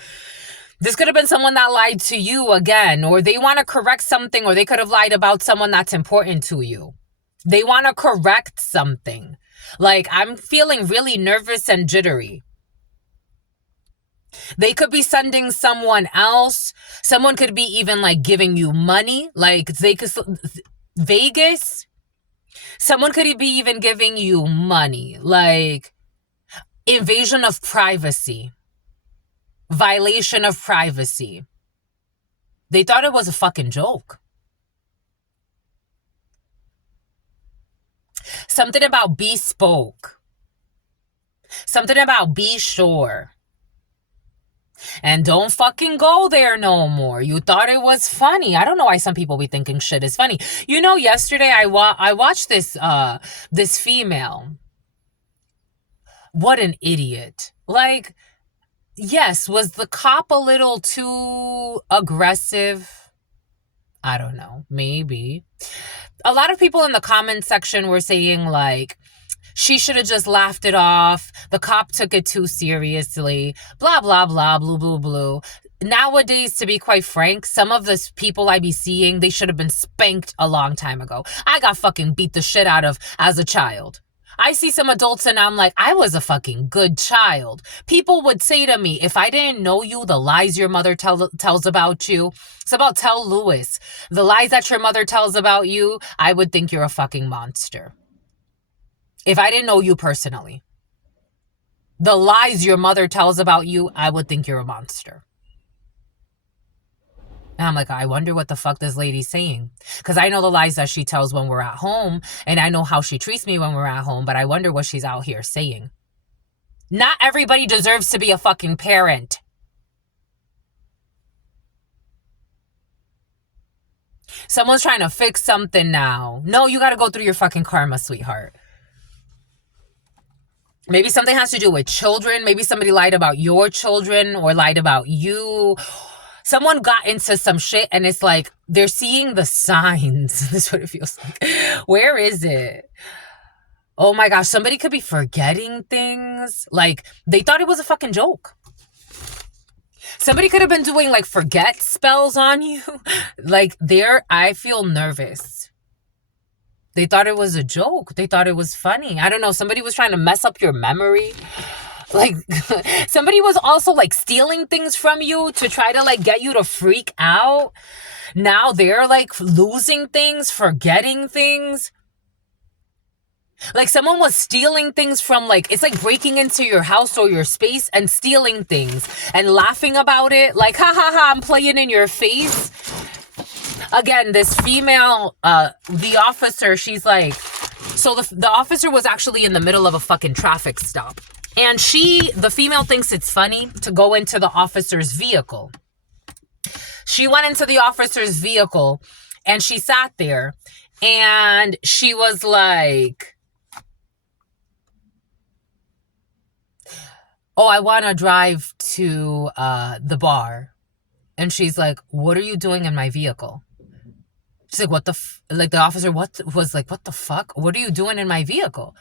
This could have been someone that lied to you again, or they want to correct something, or they could have lied about someone that's important to you. They want to correct something. Like, I'm feeling really nervous and jittery. They could be sending someone else. Someone could be even like giving you money. Like, they could, Vegas. Someone could be even giving you money. Like, invasion of privacy. Violation of privacy. They thought it was a fucking joke. Something about bespoke. Something about be sure. And don't fucking go there no more. You thought it was funny. I don't know why some people be thinking shit is funny. You know, yesterday I watched this female. What an idiot. Like, yes, was the cop a little too aggressive? I don't know. Maybe. A lot of people in the comment section were saying like, she should have just laughed it off. The cop took it too seriously. Blah, blah, blah, blue, blue, blue. Nowadays, to be quite frank, some of the people I be seeing, they should have been spanked a long time ago. I got fucking beat the shit out of as a child. I see some adults and I'm like, I was a fucking good child. People would say to me, if I didn't know you, the lies your mother tells about you. It's about tell Lewis. The lies that your mother tells about you, I would think you're a fucking monster. If I didn't know you personally. The lies your mother tells about you, I would think you're a monster. And I'm like, I wonder what the fuck this lady's saying. Because I know the lies that she tells when we're at home. And I know how she treats me when we're at home. But I wonder what she's out here saying. Not everybody deserves to be a fucking parent. Someone's trying to fix something now. No, you got to go through your fucking karma, sweetheart. Maybe something has to do with children. Maybe somebody lied about your children or lied about you. Someone got into some shit and it's like they're seeing the signs. This is what it feels like. Where is it? Oh my gosh, somebody could be forgetting things. Like, they thought it was a fucking joke. Somebody could have been doing like forget spells on you. Like, I feel nervous. They thought it was a joke. They thought it was funny. I don't know. Somebody was trying to mess up your memory. Like, somebody was also like stealing things from you to try to like get you to freak out. Now they're like losing things, forgetting things. Like, someone was stealing things from like, it's like breaking into your house or your space and stealing things and laughing about it. Like, ha ha ha, I'm playing in your face. Again, this female, the officer, she's like, so the officer was actually in the middle of a fucking traffic stop. And the female thinks it's funny to go into the officer's vehicle. She went into the officer's vehicle and she sat there and she was like, oh, I want to drive to the bar. And she's like, what are you doing in my vehicle? She's like, what the, like the officer, what the fuck? What are you doing in my vehicle?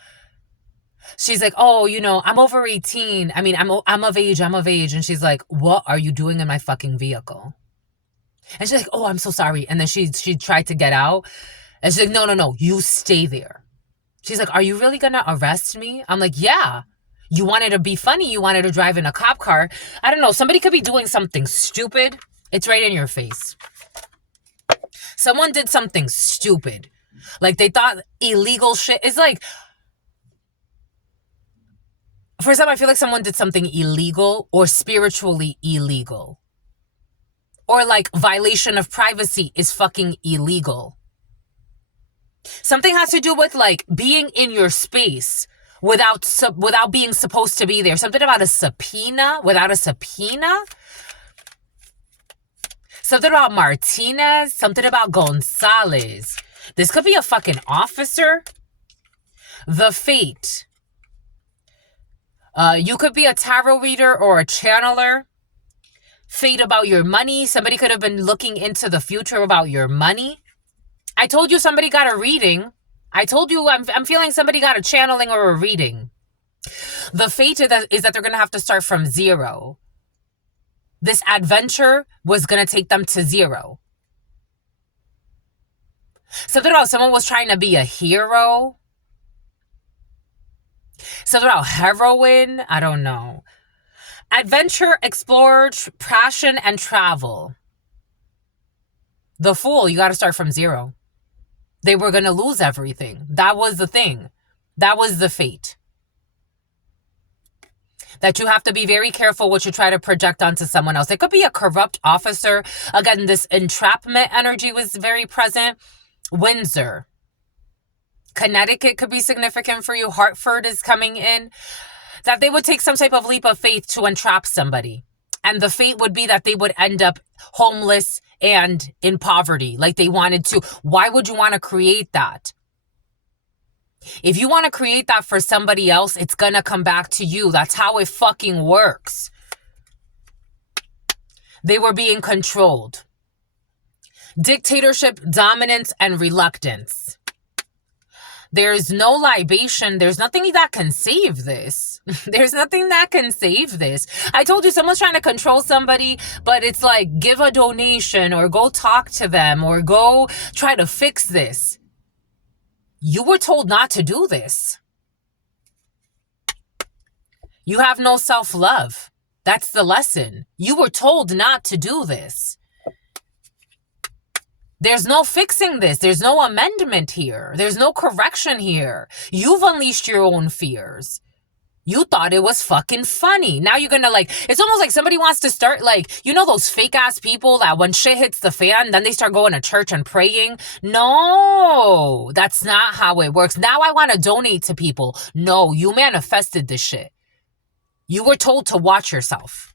She's like, oh, I'm over 18. I mean, I'm of age. I'm of age. And she's like, what are you doing in my fucking vehicle? And she's like, oh, I'm so sorry. And then she tried to get out. And she's like, no, no, no, you stay there. She's like, are you really going to arrest me? I'm like, yeah. You wanted to be funny. You wanted to drive in a cop car. I don't know. Somebody could be doing something stupid. It's right in your face. Someone did something stupid. Like they thought illegal shit. It's like, for some, I feel like someone did something illegal or spiritually illegal. Or like violation of privacy is fucking illegal. Something has to do with like being in your space without being supposed to be there. Something about a subpoena without a subpoena. Something about Martinez. Something about Gonzalez. This could be a fucking officer. The Fate. You could be a tarot reader or a channeler. Fate about your money. Somebody could have been looking into the future about your money. I told you somebody got a reading. I told you I'm feeling somebody got a channeling or a reading. The fate is that they're going to have to start from zero. This adventure was going to take them to zero. Something about someone was trying to be a hero. Something about heroine. I don't know. Adventure, explore, passion, and travel. The Fool, you got to start from zero. They were going to lose everything. That was the thing. That was the fate. That you have to be very careful what you try to project onto someone else. It could be a corrupt officer. Again, this entrapment energy was very present. Windsor. Connecticut could be significant for you. Hartford is coming in. That they would take some type of leap of faith to entrap somebody. And the fate would be that they would end up homeless and in poverty like they wanted to. Why would you want to create that? If you want to create that for somebody else, it's going to come back to you. That's how it fucking works. They were being controlled. Dictatorship, dominance, and reluctance. There's no libation. There's nothing that can save this. There's nothing that can save this. I told you someone's trying to control somebody, but it's like give a donation or go talk to them or go try to fix this. You were told not to do this. You have no self-love. That's the lesson. You were told not to do this. There's no fixing this. There's no amendment here. There's no correction here. You've unleashed your own fears. You thought it was fucking funny. Now you're gonna it's almost like somebody wants to start those fake ass people that when shit hits the fan, then they start going to church and praying. No, that's not how it works. Now I want to donate to people. No, you manifested this shit. You were told to watch yourself.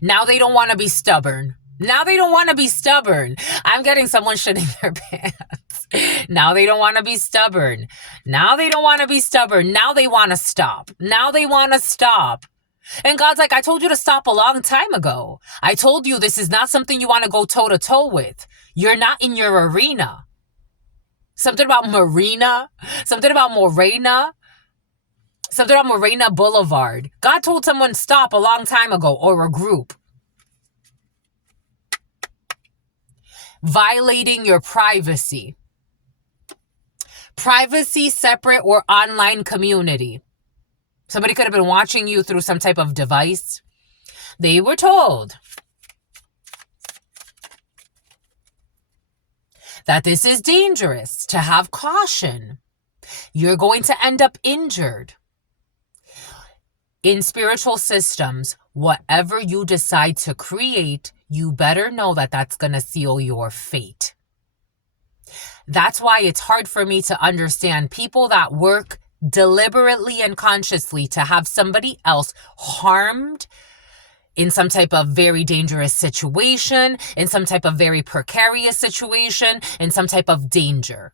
Now they don't want to be stubborn. Now they don't want to be stubborn. I'm getting someone shitting their pants. Now they don't want to be stubborn. Now they don't want to be stubborn. Now they want to stop. Now they want to stop. And God's like, I told you to stop a long time ago. I told you this is not something you want to go toe to toe with. You're not in your arena. Something about Marina. Something about Morena. Something about Morena Boulevard. God told someone stop a long time ago, or a group. Violating your privacy. Privacy, separate, or online community. Somebody could have been watching you through some type of device. They were told that this is dangerous, to have caution. You're going to end up injured. In spiritual systems, whatever you decide to create, you better know that that's going to seal your fate. That's why it's hard for me to understand people that work deliberately and consciously to have somebody else harmed in some type of very dangerous situation, in some type of very precarious situation, in some type of danger.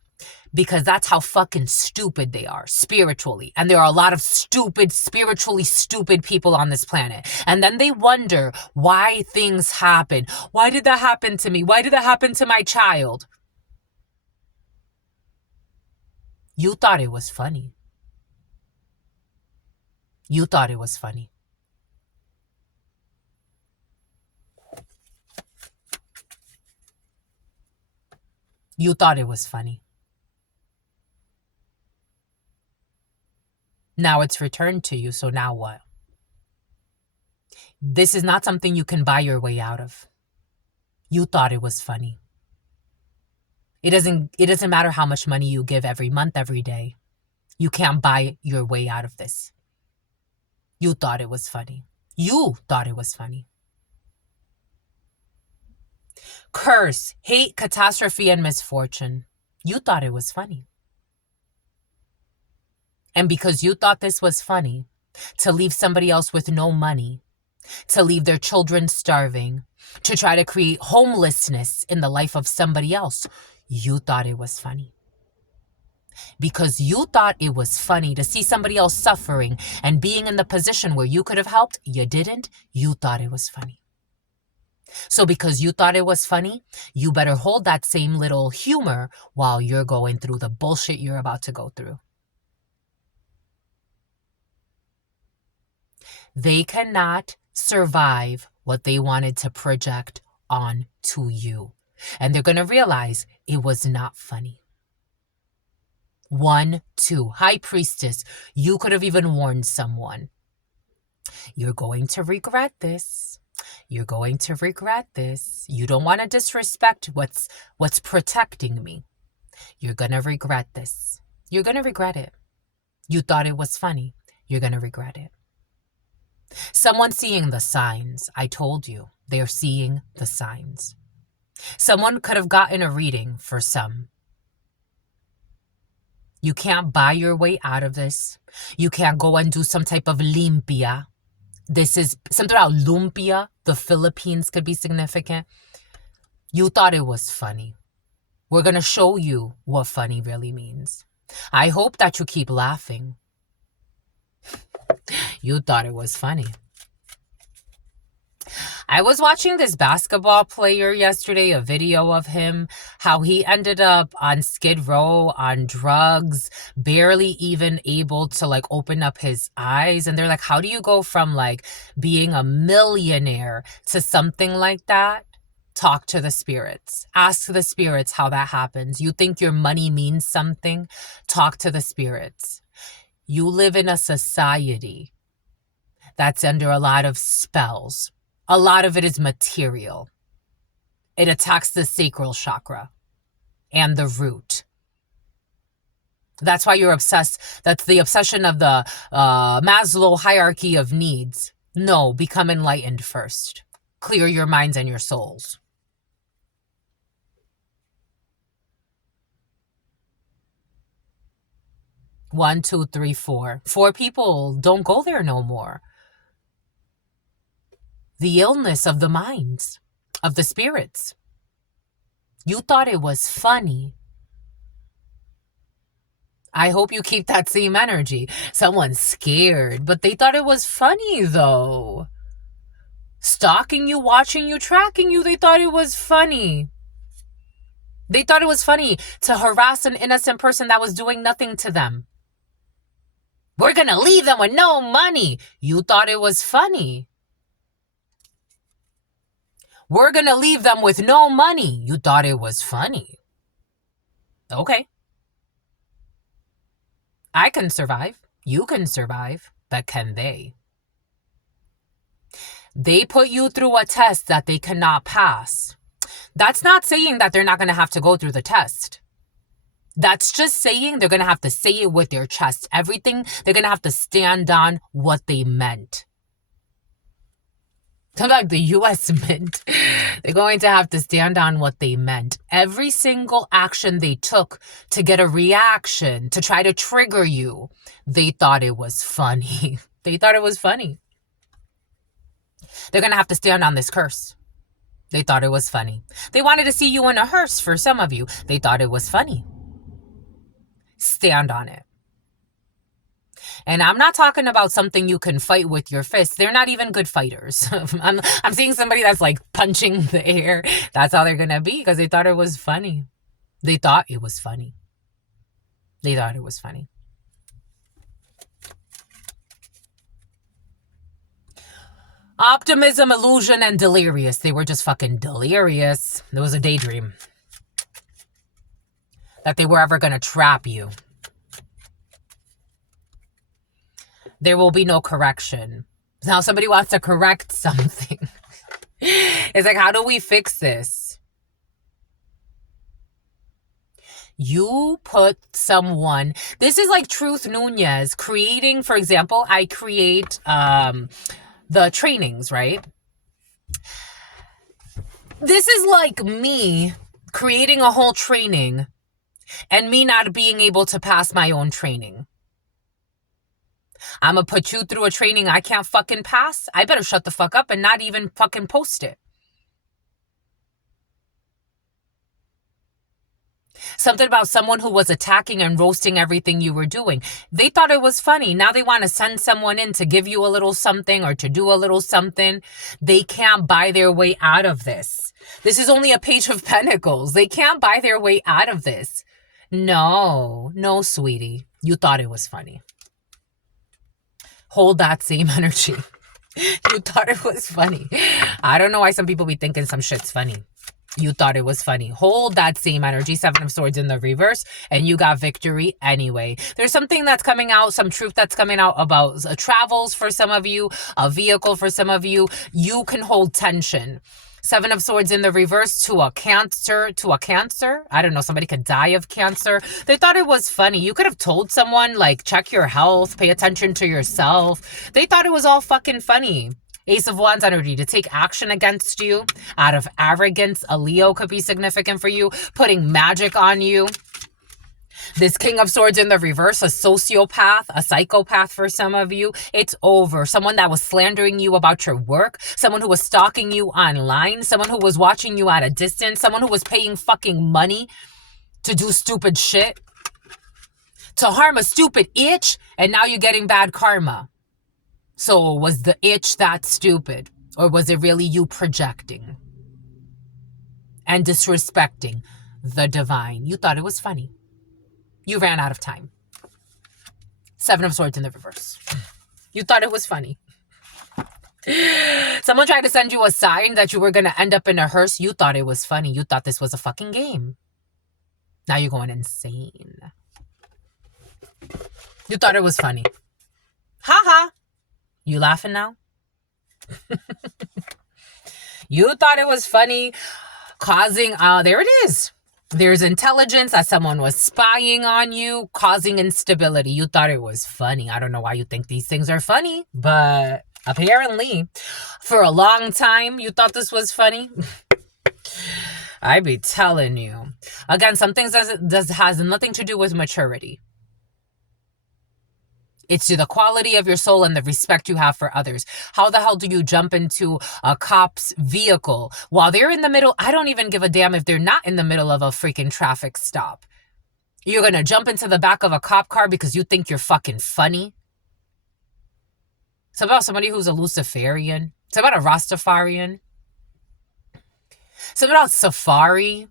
Because that's how fucking stupid they are spiritually. And there are a lot of stupid, spiritually stupid people on this planet. And then they wonder why things happen. Why did that happen to me? Why did that happen to my child? You thought it was funny. You thought it was funny. You thought it was funny. Now it's returned to you, so now what? This is not something you can buy your way out of. You thought it was funny. It doesn't matter how much money you give every month, every day. You can't buy your way out of this. You thought it was funny. You thought it was funny. Curse, hate, catastrophe, and misfortune. You thought it was funny. And because you thought this was funny, to leave somebody else with no money, to leave their children starving, to try to create homelessness in the life of somebody else, you thought it was funny. Because you thought it was funny to see somebody else suffering and being in the position where you could have helped, you didn't, you thought it was funny. So because you thought it was funny, you better hold that same little humor while you're going through the bullshit you're about to go through. They cannot survive what they wanted to project onto you. And they're going to realize it was not funny. 1, 2, High Priestess, you could have even warned someone. You're going to regret this. You're going to regret this. You don't want to disrespect what's protecting me. You're going to regret this. You're going to regret it. You thought it was funny. You're going to regret it. Someone seeing the signs. I told you, they're seeing the signs. Someone could have gotten a reading for some. You can't buy your way out of this. You can't go and do some type of limpia. This is something about lumpia. The Philippines could be significant. You thought it was funny. We're going to show you what funny really means. I hope that you keep laughing. You thought it was funny. I was watching this basketball player yesterday, a video of him, how he ended up on Skid Row, on drugs, barely even able to like open up his eyes. And they're like, how do you go from like being a millionaire to something like that? Talk to the spirits. Ask the spirits how that happens. You think your money means something? Talk to the spirits. You live in a society that's under a lot of spells. A lot of it is material. It attacks the sacral chakra and the root. That's why you're obsessed. That's the obsession of the Maslow hierarchy of needs. No, become enlightened first. Clear your minds and your souls. One, two, three, four. 4 people don't go there no more. The illness of the minds, of the spirits. You thought it was funny. I hope you keep that same energy. Someone's scared, but they thought it was funny though. Stalking you, watching you, tracking you, they thought it was funny. They thought it was funny to harass an innocent person that was doing nothing to them. We're gonna leave them with no money. You thought it was funny. We're going to leave them with no money. You thought it was funny. Okay. I can survive. You can survive. But can they? They put you through a test that they cannot pass. That's not saying that they're not going to have to go through the test. That's just saying they're going to have to say it with their chest. Everything, they're going to have to stand on what they meant. Like the U.S. Mint, they're going to have to stand on what they meant. Every single action they took to get a reaction, to try to trigger you, they thought it was funny. They thought it was funny. They're going to have to stand on this curse. They thought it was funny. They wanted to see you in a hearse for some of you. They thought it was funny. Stand on it. And I'm not talking about something you can fight with your fists. They're not even good fighters. I'm seeing somebody that's like punching the air. That's how they're going to be because they thought it was funny. They thought it was funny. They thought it was funny. Optimism, illusion, and delirious. They were just fucking delirious. It was a daydream that they were ever going to trap you. There will be no correction. Now somebody wants to correct something. It's like, how do we fix this? You put someone, this is like Truth Nuñez creating, for example, I create the trainings, right? This is like me creating a whole training and me not being able to pass my own training. I'm gonna put you through a training I can't fucking pass. I better shut the fuck up and not even fucking post it. Something about someone who was attacking and roasting everything you were doing. They thought it was funny. Now they want to send someone in to give you a little something or to do a little something. They can't buy their way out of this. This is only a page of pentacles. They can't buy their way out of this. No, sweetie. You thought it was funny. Hold that same energy. You thought it was funny. I don't know why some people be thinking some shit's funny. You thought it was funny. Hold that same energy. 7 of Swords in the reverse. And you got victory anyway. There's something that's coming out. Some truth that's coming out about travels for some of you. A vehicle for some of you. You can hold tension. 7 of Swords in the reverse to a cancer. I don't know. Somebody could die of cancer. They thought it was funny. You could have told someone, like, check your health. Pay attention to yourself. They thought it was all fucking funny. Ace of Wands energy to take action against you out of arrogance. A Leo could be significant for you. Putting magic on you. This King of Swords in the reverse, a sociopath, a psychopath for some of you. It's over. Someone that was slandering you about your work. Someone who was stalking you online. Someone who was watching you at a distance. Someone who was paying fucking money to do stupid shit. To harm a stupid itch. And now you're getting bad karma. So was the itch that stupid? Or was it really you projecting and disrespecting the divine? You thought it was funny. You ran out of time. 7 of Swords in the reverse. You thought it was funny. Someone tried to send you a sign that you were going to end up in a hearse. You thought it was funny. You thought this was a fucking game. Now you're going insane. You thought it was funny. Ha ha. You laughing now? You thought it was funny. Causing, there it is. There's intelligence that someone was spying on you, causing instability. You thought it was funny. I don't know why you think these things are funny, but apparently, for a long time, you thought this was funny. I be telling you. Again, some things has nothing to do with maturity. It's to the quality of your soul and the respect you have for others. How the hell do you jump into a cop's vehicle while they're in the middle? I don't even give a damn if they're not in the middle of a freaking traffic stop. You're going to jump into the back of a cop car because you think you're fucking funny? It's about somebody who's a Luciferian. It's about a Rastafarian. It's about Safari.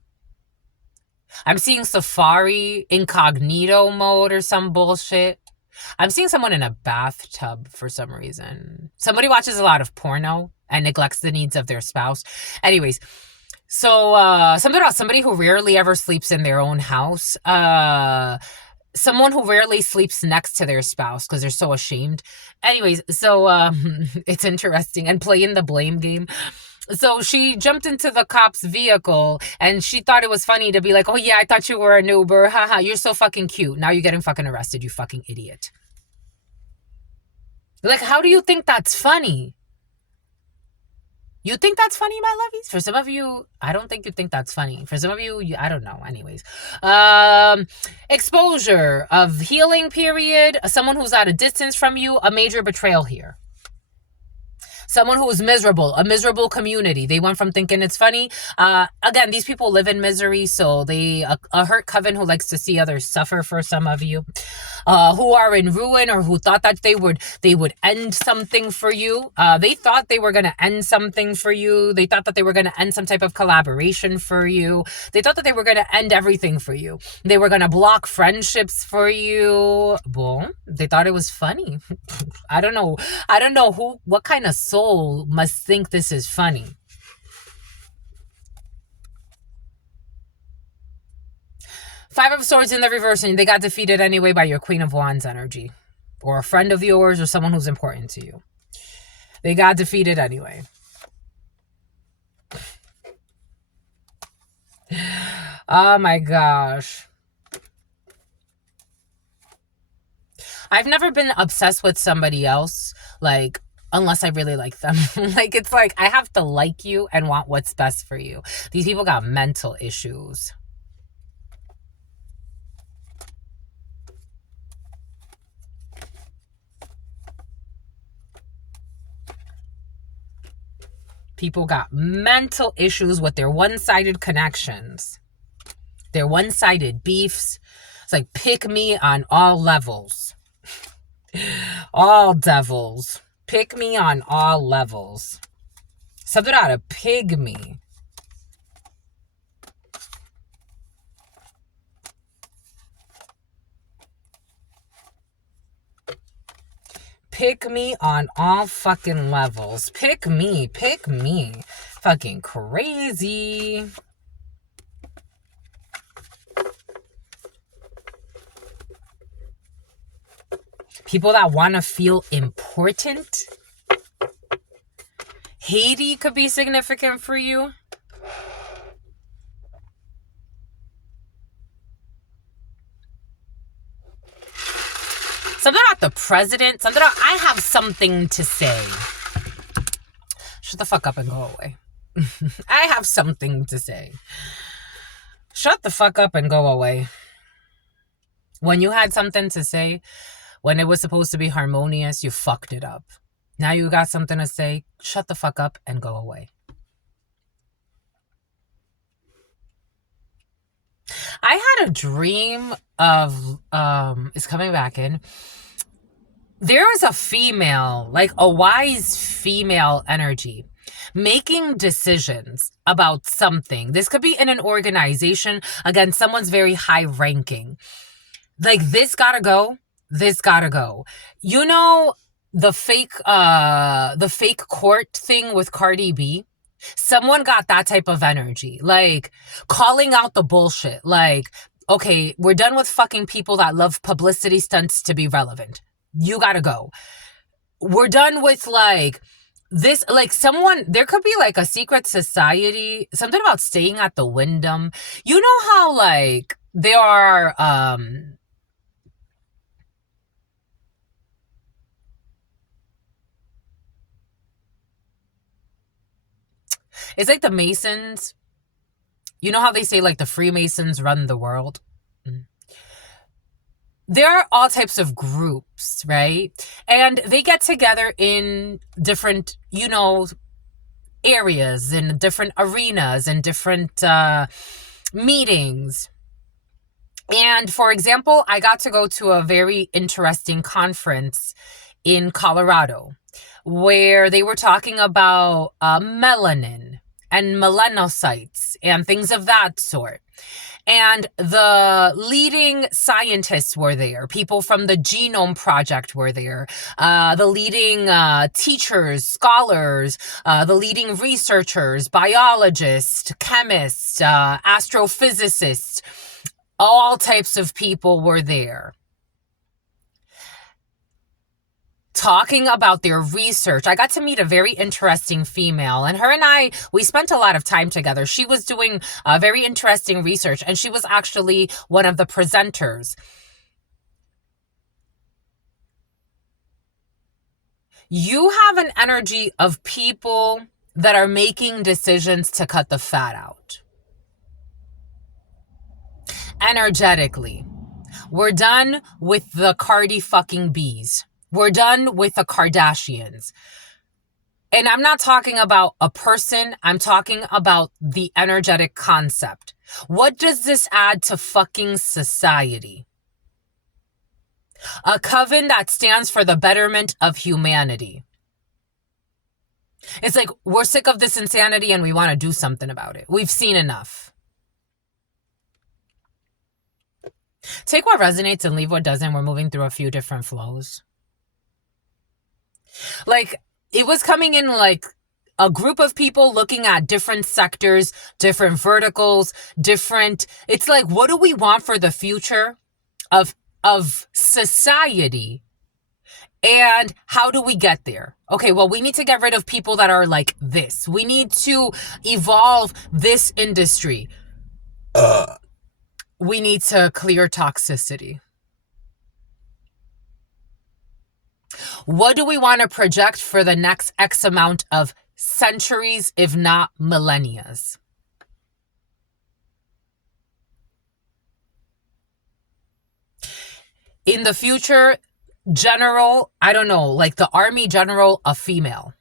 I'm seeing Safari incognito mode or some bullshit. I'm seeing someone in a bathtub for some reason. Somebody watches a lot of porno and neglects the needs of their spouse. Anyways, so something about somebody who rarely ever sleeps in their own house. Someone who rarely sleeps next to their spouse because they're so ashamed. Anyways, so it's interesting. And playing the blame game. So she jumped into the cop's vehicle and she thought it was funny to be like, oh yeah, I thought you were an Uber. Haha, you're so fucking cute. Now you're getting fucking arrested, you fucking idiot. Like, how do you think that's funny? You think that's funny, my lovies? For some of you, I don't think you think that's funny. For some of you, I don't know. Anyways. Exposure of healing period. Someone who's at a distance from you. A major betrayal here. Someone who is miserable, a miserable community. They went from thinking it's funny. Again, these people live in misery, so a hurt coven who likes to see others suffer for some of you. Who are in ruin or who thought that they would end something for you. They thought they were going to end something for you. They thought that they were going to end some type of collaboration for you. They thought that they were going to end everything for you. They were going to block friendships for you. Boom. They thought it was funny. I don't know what kind of soul soul must think this is funny. Five of Swords in the reverse, and they got defeated anyway by your Queen of Wands energy. Or a friend of yours or someone who's important to you. They got defeated anyway. Oh my gosh. I've never been obsessed with somebody else, like, unless I really like them. Like, it's like, I have to like you and want what's best for you. These people got mental issues. People got mental issues with their one-sided connections. Their one-sided beefs. It's like, pick me on all levels. All devils. Pick me on all levels. Something out of pygmy. Pick me on all fucking levels. Pick me. Pick me. Fucking crazy. People that want to feel important. Haiti could be significant for you. Something about the president. Something about, I have something to say. Shut the fuck up and go away. I have something to say. Shut the fuck up and go away. When you had something to say, when it was supposed to be harmonious, you fucked it up. Now you got something to say, shut the fuck up and go away. I had a dream of, it's coming back in. There is a female, like a wise female energy, making decisions about something. This could be in an organization. Again, someone's very high ranking. Like, this gotta go. This gotta go. You know, the fake court thing with Cardi B? Someone got that type of energy. Like, calling out the bullshit. Like, okay, we're done with fucking people that love publicity stunts to be relevant. You gotta go. We're done with, like, this, like, someone, there could be, like, a secret society, something about staying at the Wyndham. You know how, like, there are, it's like the Masons. You know how they say, like, the Freemasons run the world? There are all types of groups, right? And they get together in different, you know, areas, in different arenas, and different meetings. And for example, I got to go to a very interesting conference in Colorado where they were talking about melanin and melanocytes and things of that sort. And the leading scientists were there. People from the Genome Project were there. The leading teachers, scholars, the leading researchers, biologists, chemists, astrophysicists, all types of people were there. Talking about their research. I got to meet a very interesting female, and her and I, we spent a lot of time together. She was doing very interesting research, and she was actually one of the presenters. You have an energy of people that are making decisions to cut the fat out. Energetically. We're done with the Cardi fucking B's. We're done with the Kardashians. And I'm not talking about a person. I'm talking about the energetic concept. What does this add to fucking society? A coven that stands for the betterment of humanity. It's like, we're sick of this insanity and we want to do something about it. We've seen enough. Take what resonates and leave what doesn't. We're moving through a few different flows. Like, it was coming in like a group of people looking at different sectors, different verticals, different, it's like, what do we want for the future of society? And how do we get there? Okay, well, we need to get rid of people that are like this. We need to evolve this industry. We need to clear toxicity. What do we want to project for the next X amount of centuries, if not millennia? In the future, general, I don't know, like the army general, a female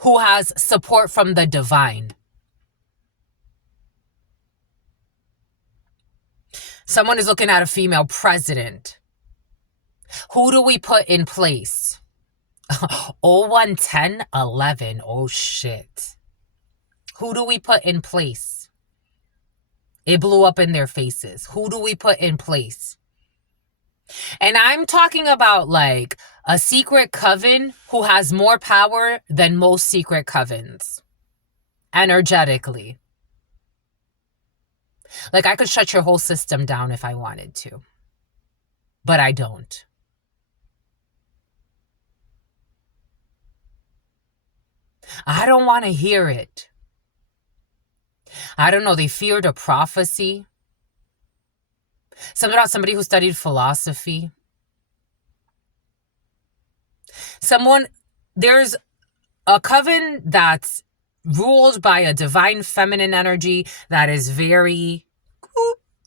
who has support from the divine. Someone is looking at a female president. Who do we put in place? 011011. Oh shit. Who do we put in place? It blew up in their faces. Who do we put in place? And I'm talking about like a secret coven who has more power than most secret covens. Energetically. Like I could shut your whole system down if I wanted to. But I don't. I don't want to hear it. I don't know. They feared a prophecy. Something about somebody who studied philosophy. There's a coven that's ruled by a divine feminine energy that is very,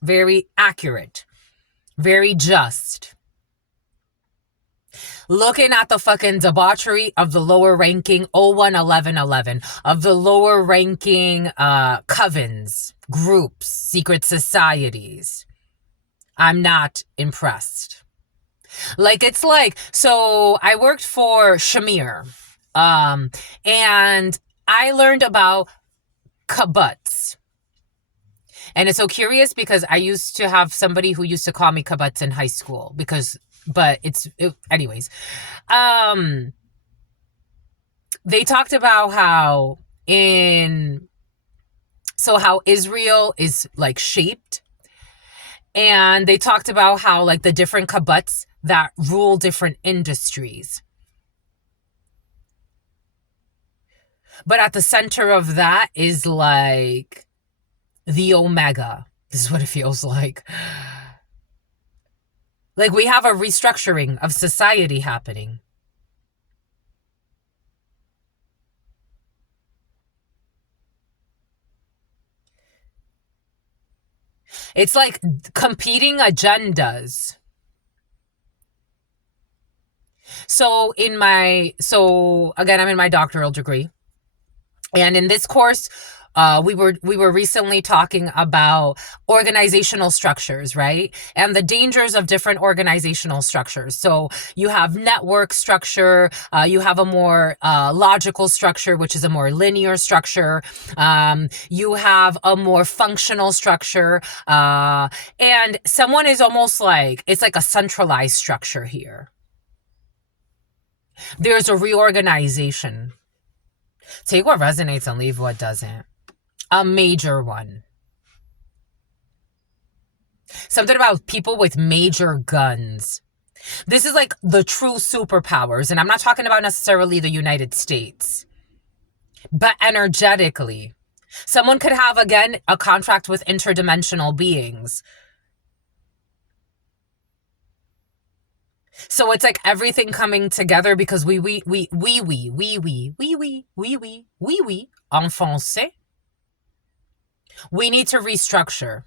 very accurate, very just. Looking at the fucking debauchery of the lower ranking 011111, of the lower ranking covens, groups, secret societies. I'm not impressed. Like, it's like, so I worked for Shamir, and I learned about kibbutz. And it's so curious because I used to have somebody who used to call me kibbutz in high school anyways. They talked about how Israel is like shaped. And they talked about how like the different kibbutz that rule different industries. But at the center of that is like the omega. This is what it feels like. Like we have a restructuring of society happening. It's like competing agendas. So again, I'm in my doctoral degree. And in this course, we were recently talking about organizational structures, right? And the dangers of different organizational structures. So you have network structure, you have a more logical structure, which is a more linear structure. You have a more functional structure. And someone is almost like, it's like a centralized structure here. There's a reorganization. Take what resonates and leave what doesn't. A major one. Something about people with major guns. This is like the true superpowers. And I'm not talking about necessarily the United States. But energetically. Someone could have, again, a contract with interdimensional beings. So it's like everything coming together because we en français. We need to restructure.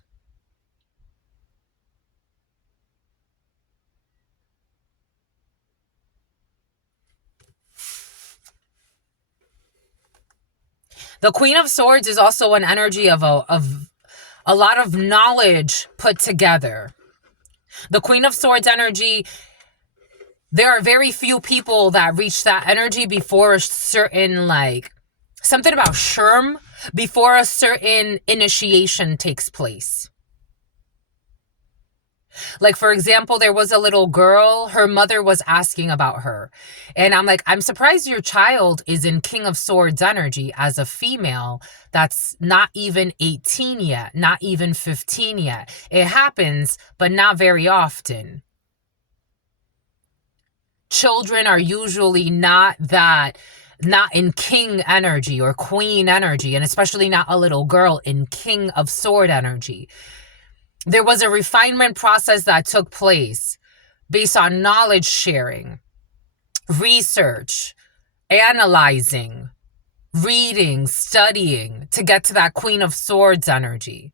The Queen of Swords is also an energy of a lot of knowledge put together. The Queen of Swords energy, there are very few people that reach that energy before a certain, like, something about Sherm, before a certain initiation takes place. Like, for example, there was a little girl, her mother was asking about her. And I'm like, I'm surprised your child is in King of Swords energy as a female that's not even 18 yet, not even 15 yet. It happens, but not very often. Children are usually not in king energy or queen energy, and especially not a little girl in King of Sword energy. There was a refinement process that took place based on knowledge sharing, research, analyzing, reading, studying to get to that Queen of Swords energy.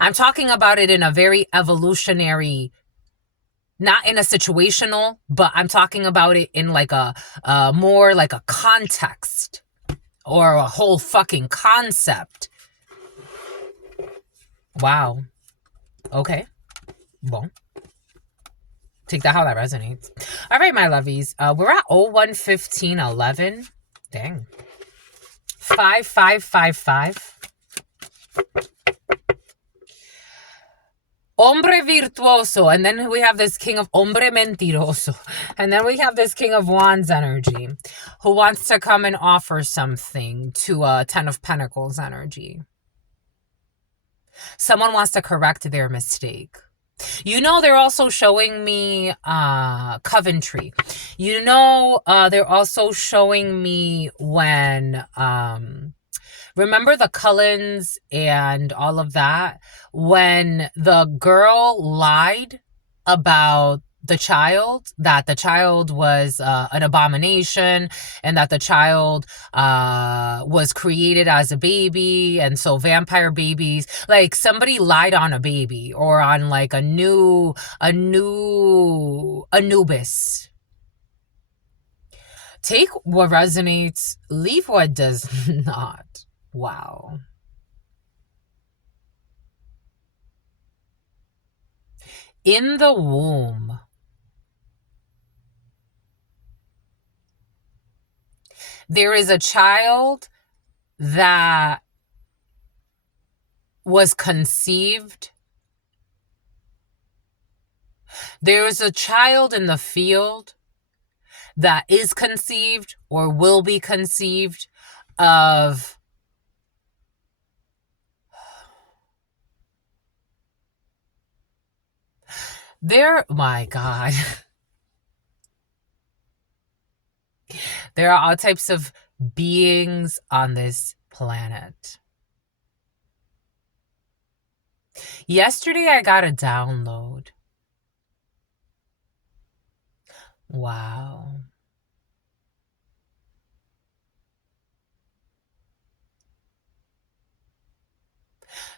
I'm talking about it in a very evolutionary, not in a situational, but I'm talking about it in like a more like a context or a whole fucking concept. Wow. Okay. Bon. Take that how that resonates. All right, my lovies. We're at 011511. Dang. 5555. Hombre virtuoso. And then we have this King of Hombre mentiroso. And then we have this King of Wands energy who wants to come and offer something to Ten of Pentacles energy. Someone wants to correct their mistake. You know, they're also showing me Coventry. You know, they're also showing me when remember the Cullens and all of that? When the girl lied about the child, that the child was an abomination and that the child was created as a baby, and so vampire babies, like somebody lied on a baby or on like a new Anubis. Take what resonates, leave what does not. Wow. In the womb, there is a child that was conceived. There is a child in the field that is conceived or will be conceived of my God. There are all types of beings on this planet. Yesterday, I got a download. Wow.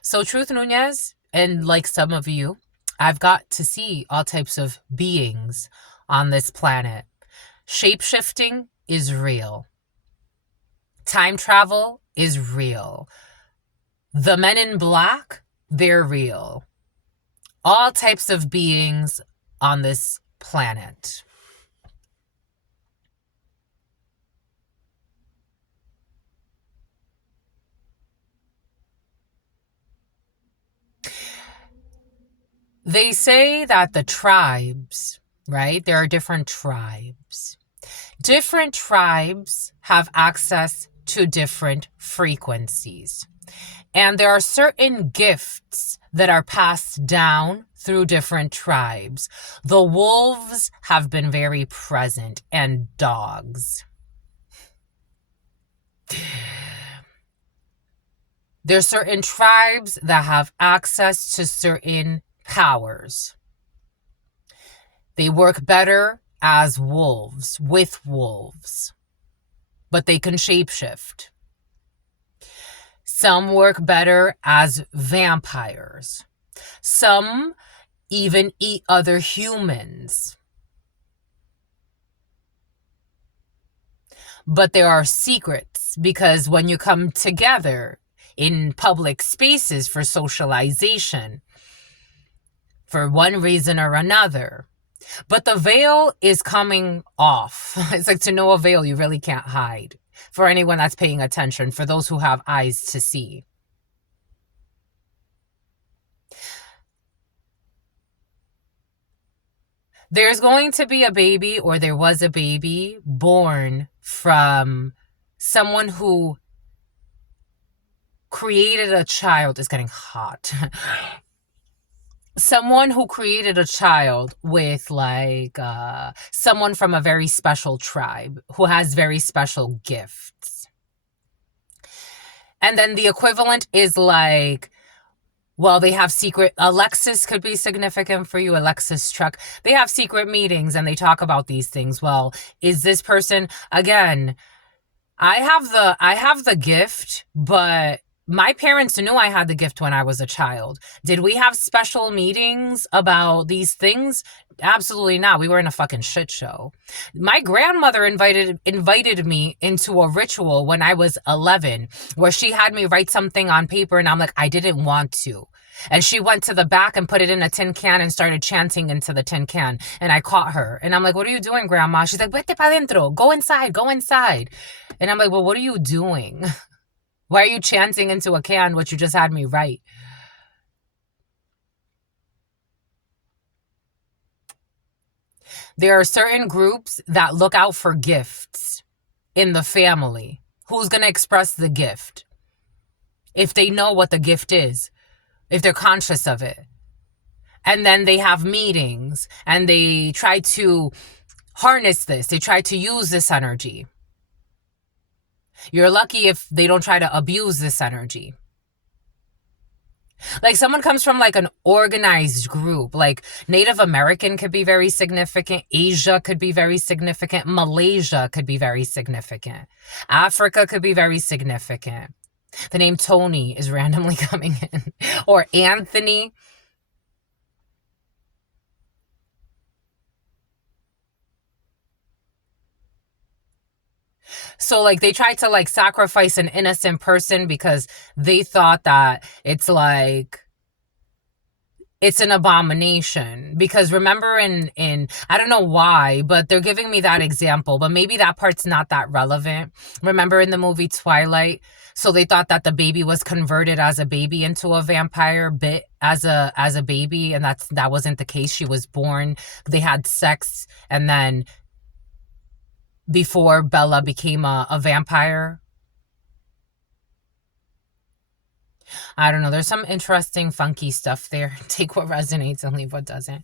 So, Truth Nuñez, and like some of you, I've got to see all types of beings on this planet. Shape-shifting is real. Time travel is real. The men in black, they're real. All types of beings on this planet. They say that the tribes, right? There are different tribes. Different tribes have access to different frequencies. And there are certain gifts that are passed down through different tribes. The wolves have been very present, and dogs. There's certain tribes that have access to certain powers. They work better as wolves, with wolves, but they can shapeshift. Some work better as vampires. Some even eat other humans. But there are secrets, because when you come together in public spaces for socialization, for one reason or another, but the veil is coming off. It's like, to no avail, you really can't hide. For anyone that's paying attention, for those who have eyes to see. There's going to be a baby, or there was a baby born from someone who created a child. It's getting hot. Someone who created a child with like someone from a very special tribe who has very special gifts. And then the equivalent is like, well, they have secret, Alexis could be significant for you, Alexis truck. They have secret meetings and they talk about these things. Well, is this person, again, I have the gift, but my parents knew I had the gift when I was a child. Did we have special meetings about these things? Absolutely not. We were in a fucking shit show. My grandmother invited me into a ritual when I was 11, where she had me write something on paper, and I'm like, I didn't want to. And she went to the back and put it in a tin can and started chanting into the tin can. And I caught her. And I'm like, what are you doing, Grandma? She's like, vete pa dentro. Go inside. Go inside. And I'm like, well, what are you doing? Why are you chanting into a can what you just had me write? There are certain groups that look out for gifts in the family. Who's going to express the gift? If they know what the gift is, if they're conscious of it. And then they have meetings and they try to harness this. They try to use this energy. You're lucky if they don't try to abuse this energy. Like someone comes from like an organized group, like Native American could be very significant. Asia could be very significant. Malaysia could be very significant. Africa could be very significant. The name Tony is randomly coming in. Or Anthony. So like they tried to like sacrifice an innocent person because they thought that it's like, it's an abomination. Because remember in I don't know why, but they're giving me that example, but maybe that part's not that relevant. Remember in the movie Twilight? So they thought that the baby was converted as a baby into a vampire, bit as a baby, and that wasn't the case. She was born, they had sex, and then before Bella became a vampire. I don't know. There's some interesting, funky stuff there. Take what resonates and leave what doesn't.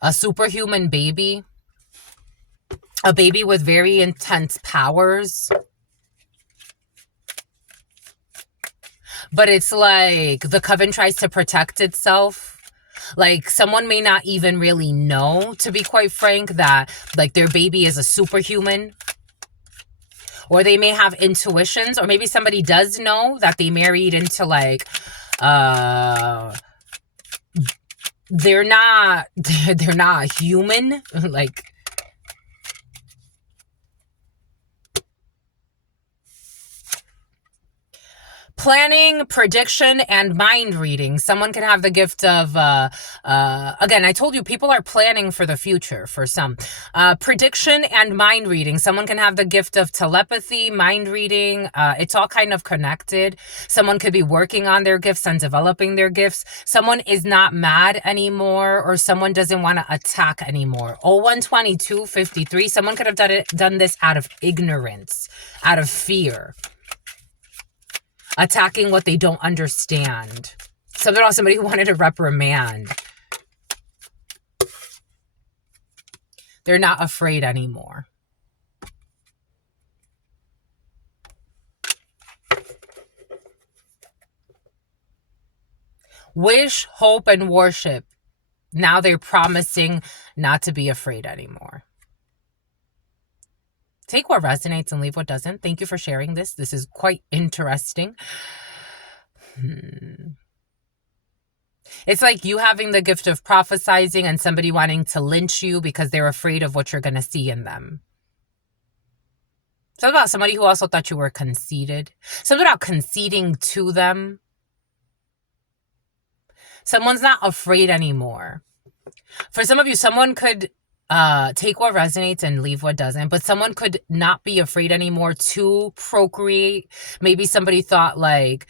A superhuman baby. A baby with very intense powers. But it's like the Coven tries to protect itself. Like someone may not even really know, to be quite frank, that like their baby is a superhuman. Or they may have intuitions, or maybe somebody does know that they married into like they're not human. Like planning, prediction, and mind reading. Someone can have the gift of, again, I told you people are planning for the future for some. Prediction and mind reading. Someone can have the gift of telepathy, mind reading. It's all kind of connected. Someone could be working on their gifts and developing their gifts. Someone is not mad anymore, or someone doesn't want to attack anymore. 012253. Someone could have done this out of ignorance, out of fear. Attacking what they don't understand. Somebody who wanted to reprimand. They're not afraid anymore. Wish, hope, and worship. Now they're promising not to be afraid anymore. Take what resonates and leave what doesn't. Thank you for sharing this. This is quite interesting. It's like you having the gift of prophesizing and somebody wanting to lynch you because they're afraid of what you're going to see in them. Something about somebody who also thought you were conceited. Something about conceding to them. Someone's not afraid anymore. For some of you, someone could take what resonates and leave what doesn't, but someone could not be afraid anymore to procreate. Maybe somebody thought like,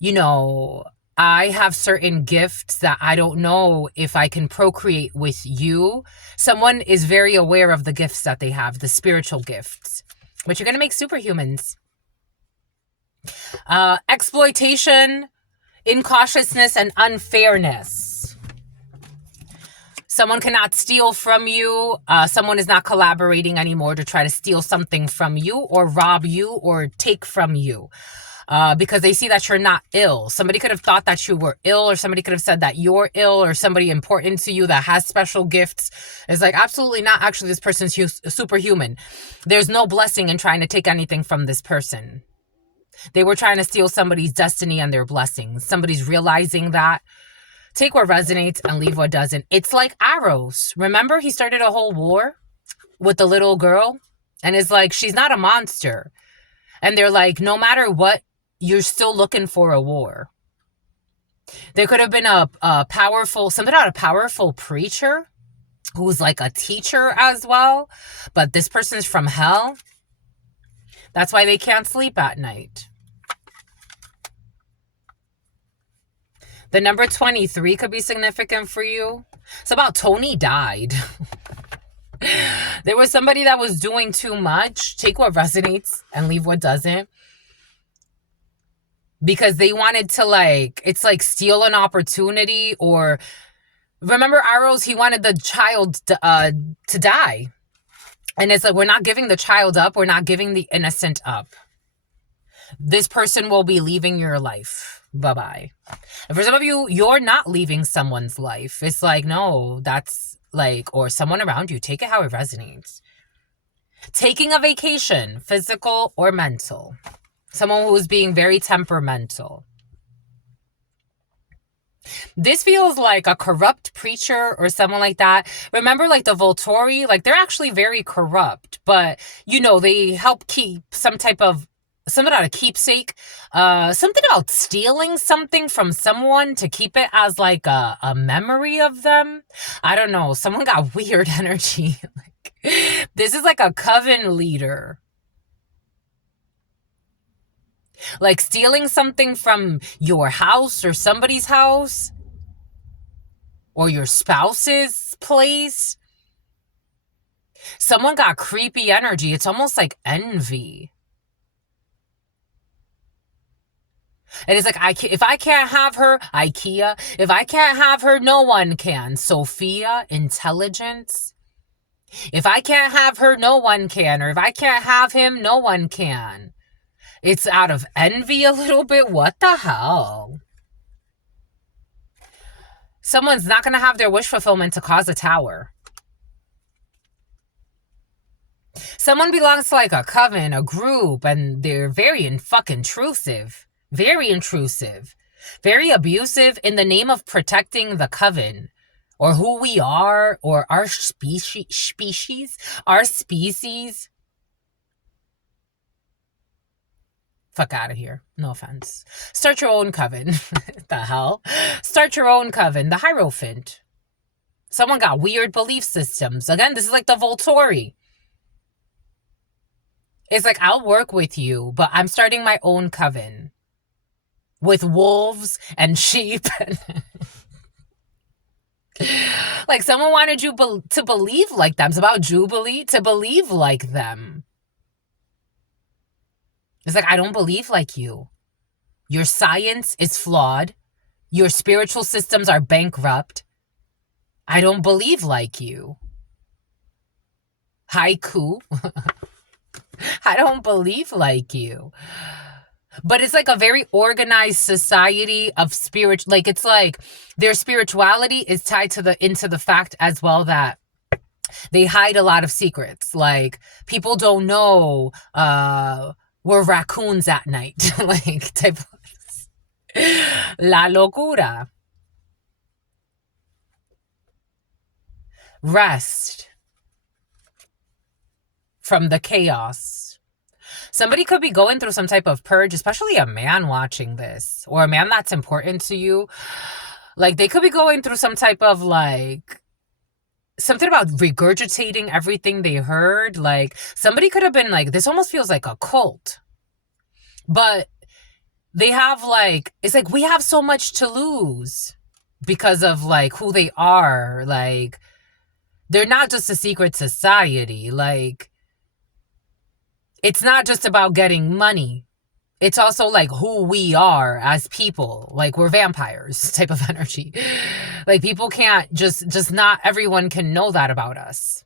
you know, I have certain gifts that I don't know if I can procreate with you. Someone is very aware of the gifts that they have, the spiritual gifts, but you're going to make superhumans. Exploitation, incautiousness, and unfairness. Someone cannot steal from you. Someone is not collaborating anymore to try to steal something from you or rob you or take from you. Because they see that you're not ill. Somebody could have thought that you were ill, or somebody could have said that you're ill, or somebody important to you that has special gifts. It's like, absolutely not. Actually, this person's superhuman. There's no blessing in trying to take anything from this person. They were trying to steal somebody's destiny and their blessings. Somebody's realizing that. Take what resonates and leave what doesn't. It's like arrows. Remember, he started a whole war with the little girl, and it's like, she's not a monster. And they're like, no matter what, you're still looking for a war. There could have been a powerful preacher who's like a teacher as well. But this person's from hell. That's why they can't sleep at night. The number 23 could be significant for you. It's about Tony died. There was somebody that was doing too much. Take what resonates and leave what doesn't. Because they wanted to, like, it's like steal an opportunity. Or remember Arrows, he wanted the child to die. And it's like, we're not giving the child up. We're not giving the innocent up. This person will be leaving your life. Bye-bye. And for some of you, you're not leaving someone's life. It's like, no, that's like, or someone around you. Take it how it resonates. Taking a vacation, physical or mental. Someone who is being very temperamental. This feels like a corrupt preacher or someone like that. Remember, like the Volturi, like they're actually very corrupt, but you know, they help keep something about a keepsake, something about stealing something from someone to keep it as like a memory of them. I don't know. Someone got weird energy. Like, this is like a coven leader. Like stealing something from your house or somebody's house or your spouse's place. Someone got creepy energy. It's almost like envy. And it's like, if I can't have her, IKEA. If I can't have her, no one can. Sophia, intelligence. If I can't have her, no one can. Or if I can't have him, no one can. It's out of envy a little bit. What the hell? Someone's not going to have their wish fulfillment to cause a tower. Someone belongs to like a coven, a group, and they're very fucking intrusive. Very intrusive. Very abusive in the name of protecting the coven. Or who we are. Or our species. Our species. Fuck out of here. No offense. Start your own coven. The hell? Start your own coven. The Hierophant. Someone got weird belief systems. Again, this is like the Volturi. It's like, I'll work with you, but I'm starting my own coven. With wolves and sheep. Like, someone wanted you to believe like them. It's about Jubilee. To believe like them. It's like, I don't believe like you. Your science is flawed. Your spiritual systems are bankrupt. I don't believe like you. Haiku. I don't believe like you. But it's like a very organized society of spirit. Like, it's like their spirituality is tied to into the fact as well that they hide a lot of secrets. Like, people don't know, we're raccoons at night. Like, type of La locura. Rest from the chaos. Somebody could be going through some type of purge, especially a man watching this, or a man that's important to you. Like, they could be going through some type of, like, something about regurgitating everything they heard. Like, somebody could have been like, this almost feels like a cult. But they have like, it's like we have so much to lose because of like who they are. Like, they're not just a secret society. Like, it's not just about getting money. It's also like who we are as people. Like, we're vampires type of energy. Like, people can't just not everyone can know that about us.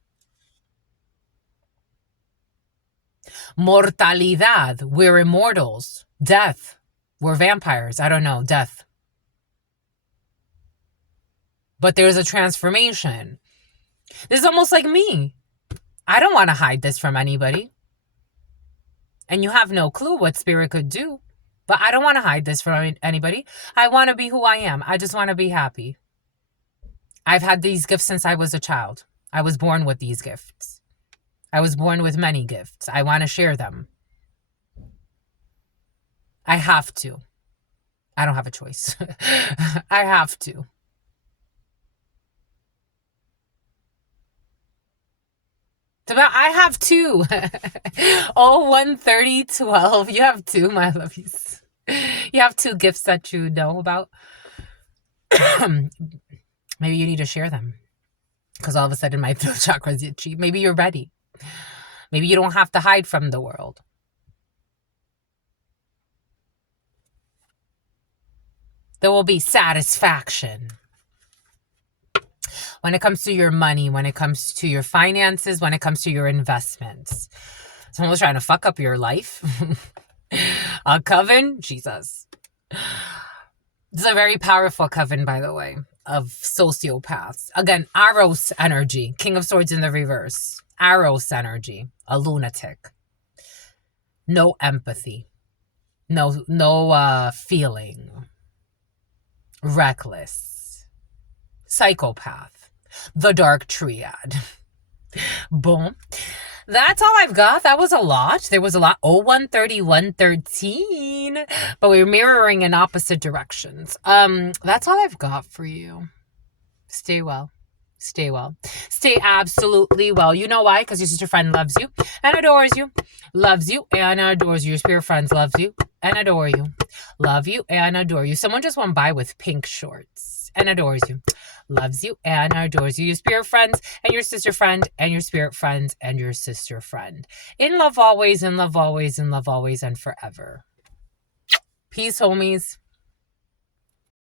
Mortalidad, we're immortals. Death, we're vampires. I don't know, death. But there's a transformation. This is almost like me. I don't want to hide this from anybody. And you have no clue what spirit could do. But I don't want to hide this from anybody. I want to be who I am. I just want to be happy. I've had these gifts since I was a child. I was born with these gifts. I was born with many gifts. I want to share them. I have to. I don't have a choice. I have to. I have two. Oh, 130, 12. You have two, my lovies. You have two gifts that you know about. Maybe you need to share them. Because all of a sudden my throat chakra is itchy. Maybe you're ready. Maybe you don't have to hide from the world. There will be satisfaction. When it comes to your money, when it comes to your finances, when it comes to your investments. Someone was trying to fuck up your life. A coven? Jesus. This is a very powerful coven, by the way, of sociopaths. Again, Aros energy. King of Swords in the reverse. Aros energy. A lunatic. No empathy. No feeling. Reckless. Psychopath. The dark triad. Boom. That's all I've got. That was a lot. There was a lot. Oh, 130, 113. But we're mirroring in opposite directions. That's all I've got for you. Stay well. Stay well. Stay absolutely well. You know why? Because your sister friend loves you and adores you. Loves you and adores you. Your spirit friends loves you and adore you. Love you and adore you. Someone just went by with pink shorts and adores you. Loves you and adores you. Your spirit friends and your sister friend and your spirit friends and your sister friend. In love always, in love always, in love always, and forever. Peace, homies.